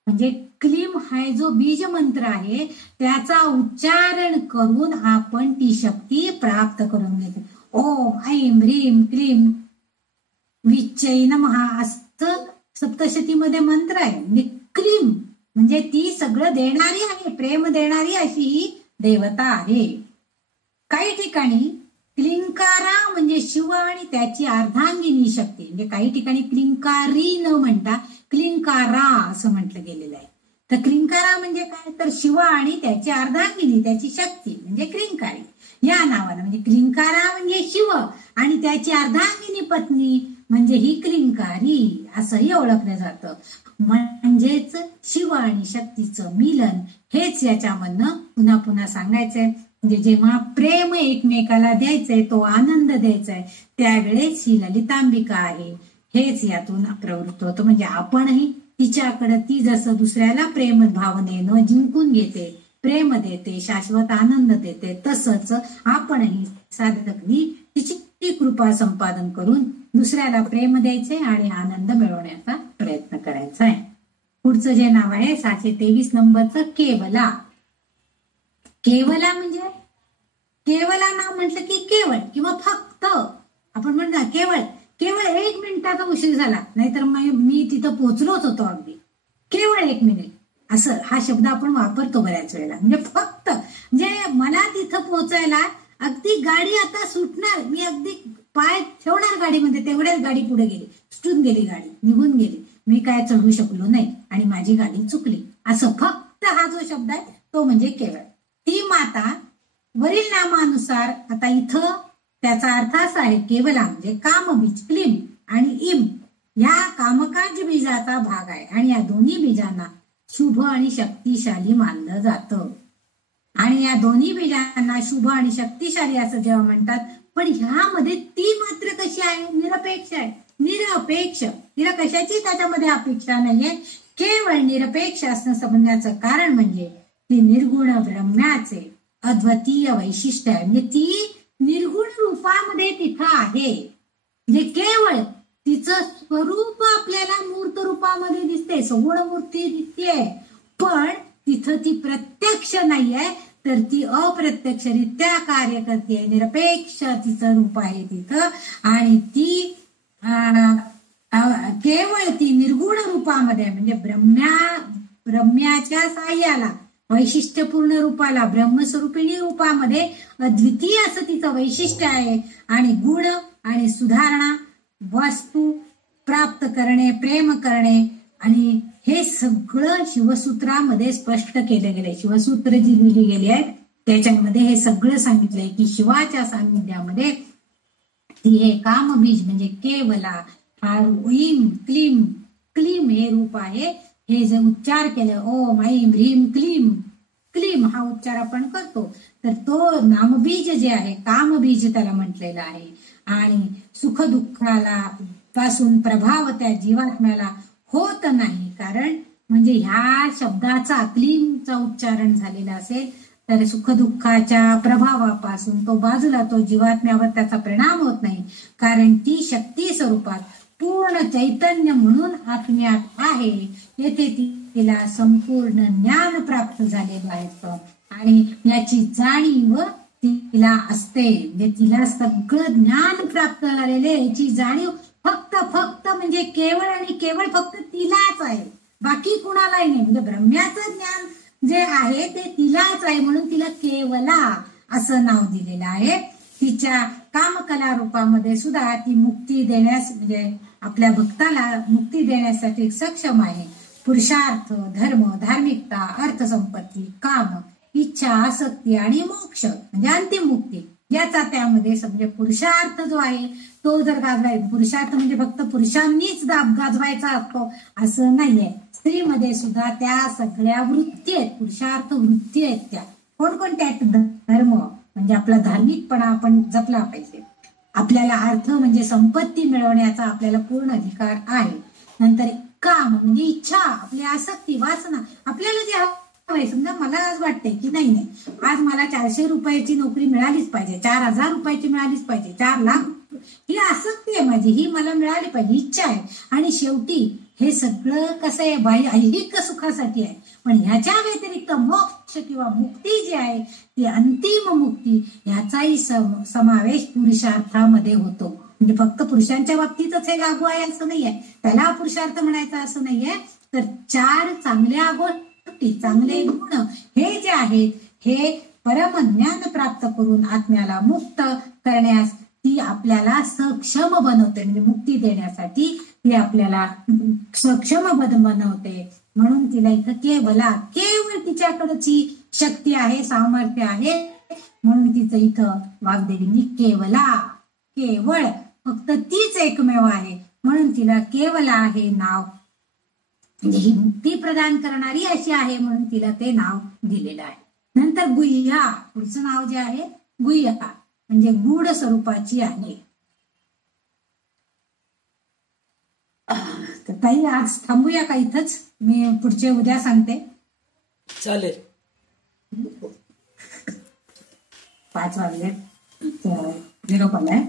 म्हणजे क्लीम हा जो बीज मंत्र आहे त्याचा उच्चारण करून आपण ती शक्ती प्राप्त करून घेतो. ओम ऐम ह्रीम क्लीम विच्चै नमः असं सप्तशतीमध्ये मंत्र आहे. म्हणजे क्लीम म्हणजे ती सगळं देणारी आहे, प्रेम देणारी अशी ही देवता आहे. काही ठिकाणी क्लिंकारा म्हणजे शिव आणि त्याची अर्धांगिनी शक्ती, म्हणजे काही ठिकाणी क्लिंकारी न म्हणता क्लिंकारा असं म्हटलं गेलेलं आहे. तर क्लिंकारा म्हणजे काय, तर शिव आणि त्याची अर्धांगिनी त्याची शक्ती म्हणजे क्लिंकारी या नावानं. म्हणजे क्लिंकारा म्हणजे शिव आणि त्याची अर्धांगिनी पत्नी म्हणजे ही क्लिंकारी असंही ओळखलं जातं. म्हणजेच शिव आणि शक्तीचं मिलन हेच याच्यामधनं पुन्हा पुन्हा सांगायचंय. म्हणजे जेव्हा प्रेम एकमेकाला द्यायचंय, तो आनंद द्यायचाय, त्यावेळेस ही ललितांबिका आहे हेच यातून प्रवृत्त होतं. म्हणजे आपणही तिच्याकडे, ती जसं दुसऱ्याला प्रेम भावनेनं जिंकून घेते, प्रेम देते, शाश्वत आनंद देते, तसंच आपणही साधकनी तिची कृपा संपादन करून दुसऱ्याला प्रेम द्यायचे आणि आनंद मिळवण्याचा प्रयत्न करायचा आहे. पुढचं जे नाव आहे 623 नंबरचं केवला. केवला म्हणजे केवला नाव म्हटलं की केवळ किंवा फक्त, आपण म्हणतो केवळ, केवळ 1 मिनिटाचा उशीर झाला, नाहीतर मी तिथं पोहोचलोच होतो अगदी, केवळ 1 मिनिट असं हा शब्द आपण वापरतो बऱ्याच वेळेला. म्हणजे फक्त, म्हणजे मला तिथं पोहोचायला अगदी गाडी आता सुटणार, मी अगदी पाय ठेवणार गाडीमध्ये, तेवढ्याच गाडी पुढे गेली, सुटून गेली गाडी, निघून गेली, मी काय चढू शकलो नाही आणि माझी गाडी चुकली. असं फक्त हा जो शब्द आहे तो म्हणजे केवळ. ती माता वरील नामानुसार, आता इथं त्याचा अर्थ असा आहे, केवला म्हणजे कामबीज क्लीम आणि इम या कामकाज बीजाचा भाग आहे आणि या दोन्ही बीजांना शुभ आणि शक्तिशाली मानलं जातं. आणि या दोन्ही बीजांना शुभ आणि शक्तिशाली असं जेव्हा म्हणतात, पण ह्यामध्ये ती मात्र कशी आहे, निरपेक्ष आहे. निरपेक्ष, तिला कशाची त्याच्यामध्ये अपेक्षा नाहीये, केवळ निरपेक्ष असणं समजण्याचं कारण म्हणजे ती निर्गुण ब्रह्म्याचे अद्वितीय वैशिष्ट्य आहे. म्हणजे ती निर्गुण रूपामध्ये तिथं आहे. म्हणजे केवळ तिचं स्वरूप आपल्याला मूर्त रूपामध्ये दिसते, सगुण मूर्ती दिसते, पण तिथं ती प्रत्यक्ष नाहीये, तर ती अप्रत्यक्षरित्या कार्य करते. निरपेक्ष तिचं रूप आहे तिथं, आणि ती केवळ ती निर्गुण रूपामध्ये म्हणजे ब्रह्म्याच्या साह्याला, वैशिष्ट्यपूर्ण रूपाला, ब्रह्मस्वरूपिणी रूपामध्ये अद्वितीय असं तिचं वैशिष्ट्य आहे. आणि गुण आणि सुधारणा, वस्तू प्राप्त करणे, प्रेम करणे, आणि हे सगळं शिवसूत्रामध्ये स्पष्ट केलं गेलंय. शिवसूत्र जी लिहिली गेली आहेत त्याच्यामध्ये हे सगळं सांगितलंय की शिवाच्या सान्निध्यामध्ये ती हे कामबीज म्हणजे केवला, हा ऐम क्लीम, क्लीम हे रूप आहे. हे जे उच्चार केले ओम ऐम ह्रीम क्लीम, क्लीम हा उच्चार आपण करतो, तर तो नामबीज जे आहे, कामबीज त्याला म्हटलेलं आहे. आणि सुख दुःखाला पासून प्रभाव त्या जीवात्म्याला होत नाही, कारण म्हणजे ह्या शब्दाचा क्लीमचा उच्चारण झालेला असेल तर सुख दुःखाच्या प्रभावापासून तो बाजूला, तो जीवात्म्यावर त्याचा परिणाम होत नाही, कारण ती शक्ती स्वरूपात पूर्ण चैतन्य म्हणून आत्म्यात आहे. येथे तिला संपूर्ण ज्ञान प्राप्त झालेलं आहे आणि याची जाणीव तिला असते. म्हणजे तिला सगळं ज्ञान प्राप्त झालेले, याची जाणीव फक्त म्हणजे केवळ आणि केवळ फक्त तिलाच आहे, बाकी कुणालाही नाही. म्हणजे ब्रह्म्याचं ज्ञान जे आहे ते तिलाच आहे, म्हणून तिला केवला असं नाव दिलेलं आहे. तिच्या कामकला रूपामध्ये सुद्धा ती मुक्ती देण्यास, म्हणजे आपल्या भक्ताला मुक्ती देण्यासाठी सक्षम आहे. पुरुषार्थ, धर्म, धार्मिकता, अर्थसंपत्ती, काम, इच्छा, आसक्ती आणि मोक्ष म्हणजे अंतिम मुक्ती याचा त्यामध्ये म्हणजे पुरुषार्थ जो आहे तो जर गाजवायचा, पुरुषार्थ म्हणजे फक्त पुरुषांनीच गाजवायचा असतो असं नाहीये. स्त्रीमध्ये सुद्धा त्या सगळ्या वृत्ती आहेत, पुरुषार्थ वृत्ती आहेत. त्या कोणकोणत्या आहेत, धर्म म्हणजे आपला धार्मिकपणा आपण जपला पाहिजे, आपल्याला अर्थ म्हणजे संपत्ती मिळवण्याचा आपल्याला पूर्ण अधिकार आहे. नंतर काम म्हणजे इच्छा, आपली आसक्ती, वासना, आपल्याला जे हवंय, समजा मला आज वाटतंय की नाही आज मला 400 रुपयाची नोकरी मिळालीच पाहिजे, 4000 रुपयाची मिळालीच पाहिजे, 4 लाख, ही आसक्ती आहे माझी, ही मला मिळाली पाहिजे, इच्छा आहे. आणि शेवटी हे सगळं कसं आहे, बाह्य ऐहिक सुखासाठी आहे, पण ह्याच्या व्यतिरिक्त मोक्ष किंवा मुक्ती जी आहे ती अंतिम मुक्ती, ह्याचाही समावेश पुरुषार्थामध्ये होतो. म्हणजे फक्त पुरुषांच्या बाबतीतच हे लागू आहे असं नाहीये, त्याला पुरुषार्थ म्हणायचा असं नाहीये. तर 4 चांगल्या गोष्टी, चांगले गुण हे जे आहेत हे परमज्ञान प्राप्त करून आत्म्याला मुक्त करण्यास ती आपल्याला सक्षम बनवते. म्हणजे मुक्ती देण्यासाठी ती आपल्याला सक्षम बनवते. म्हणून तिला इथं केवळ तिच्याकडची शक्ती आहे, सामर्थ्य आहे. म्हणून तिचं इथं वाग्देवींनी केवळ फक्त तीच एकमेव आहे म्हणून तिला केवला हे नाव, म्हणजे ही मुक्ती प्रदान करणारी अशी आहे म्हणून तिला ते नाव दिलेलं आहे. नंतर गुह्या, पुढचं नाव जे आहे गुह्या म्हणजे गूढ स्वरूपाची आहे. तर ताई आज थांबूया का इथंच, मी पुढचे उद्या सांगते. चालेल. 5 वाजले, निरोप आलाय.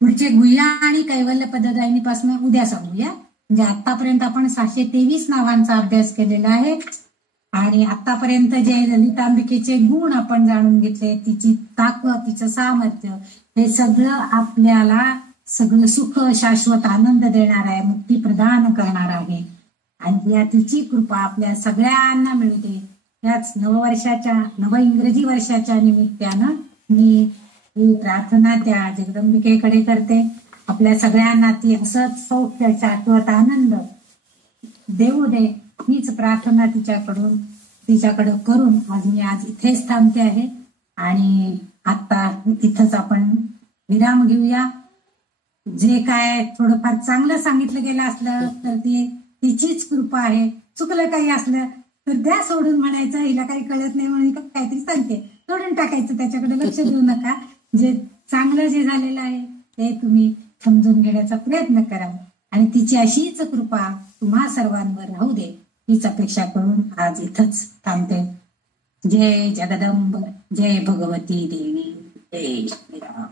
पुढचे गुह्या आणि कैवल्य पद्धतीपासून उद्या सांगूया. म्हणजे आतापर्यंत आपण 623 नावांचा अभ्यास केलेला आहे आणि आतापर्यंत जे ललितांबिकेचे गुण आपण जाणून घेतले, तिची ताकद, तिचं सामर्थ्य, हे सगळं आपल्याला सगळं सुख, शाश्वत आनंद देणार आहे, मुक्ती प्रदान करणार आहे. आणि या तिची कृपा आपल्या सगळ्यांना मिळते. याच नव इंग्रजी वर्षाच्या निमित्तानं मी ही प्रार्थना त्या जगदंबिकेकडे करते. आपल्या सगळ्यांना ती असंच सौख्य, शाश्वत आनंद देऊ दे, हीच प्रार्थना तिच्याकडे करून आज इथेच थांबते आहे. आणि आता इथंच आपण विराम घेऊया. जे काय थोडंफार चांगलं सांगितलं गेलं असलं तर तिचीच कृपा आहे. चुकलं काही असलं तर द्या सोडून, म्हणायचं हिला काही कळत नाही म्हणून काहीतरी सांगते, सोडून टाकायचं, त्याच्याकडे लक्ष देऊ नका. जे चांगलं जे झालेलं आहे ते तुम्ही समजून घेण्याचा प्रयत्न करा आणि तिची अशीच कृपा तुम्हा सर्वांवर राहू दे हीच अपेक्षा करून आज इथंच थांबते. जय जगदंब, जय भगवती देवी, जय श्रीराम.